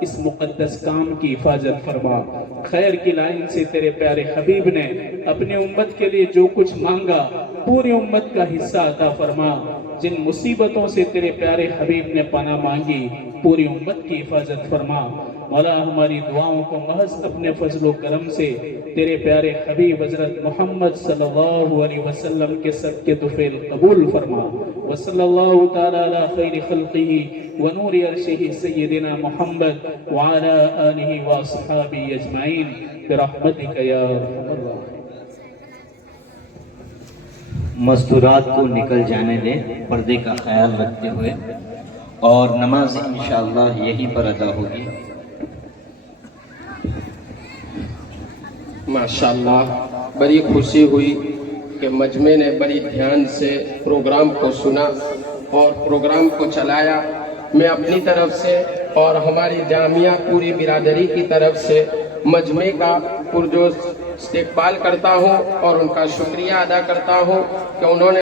اس مقدس کام کی حفاظت فرما، خیر کی لائن سے تیرے پیارے حبیب نے اپنی امت کے لیے جو کچھ مانگا پوری امت کا حصہ عطا فرما، جن مصیبتوں سے تیرے پیارے حبیب نے پناہ مانگی پوری امت کی حفاظت فرما مولا، ہماری دعاؤں کو محض اپنے فضل و کرم سے تیرے پیارے حبیب حضرت محمد صلی اللہ علیہ وسلم کے صدقے طفیل قبول فرما، وصلی اللہ تعالی علی خیر خلقہ ونور عرشہ سیدنا محمد وعلی آلہ واصحابہ اجمعین برحمتک یا ارحم الراحمین۔ مستورات کو نکل جانے دیں پردے کا خیال رکھتے ہوئے، اور نماز انشاءاللہ یہیں پر ادا ہوگی۔ ماشاءاللہ بڑی خوشی ہوئی کہ مجمع نے بڑی دھیان سے پروگرام کو سنا اور پروگرام کو چلایا۔ میں اپنی طرف سے اور ہماری جامعہ پوری برادری کی طرف سے مجمع کا پرجوش استقبال کرتا ہوں اور ان کا شکریہ ادا کرتا ہوں کہ انہوں نے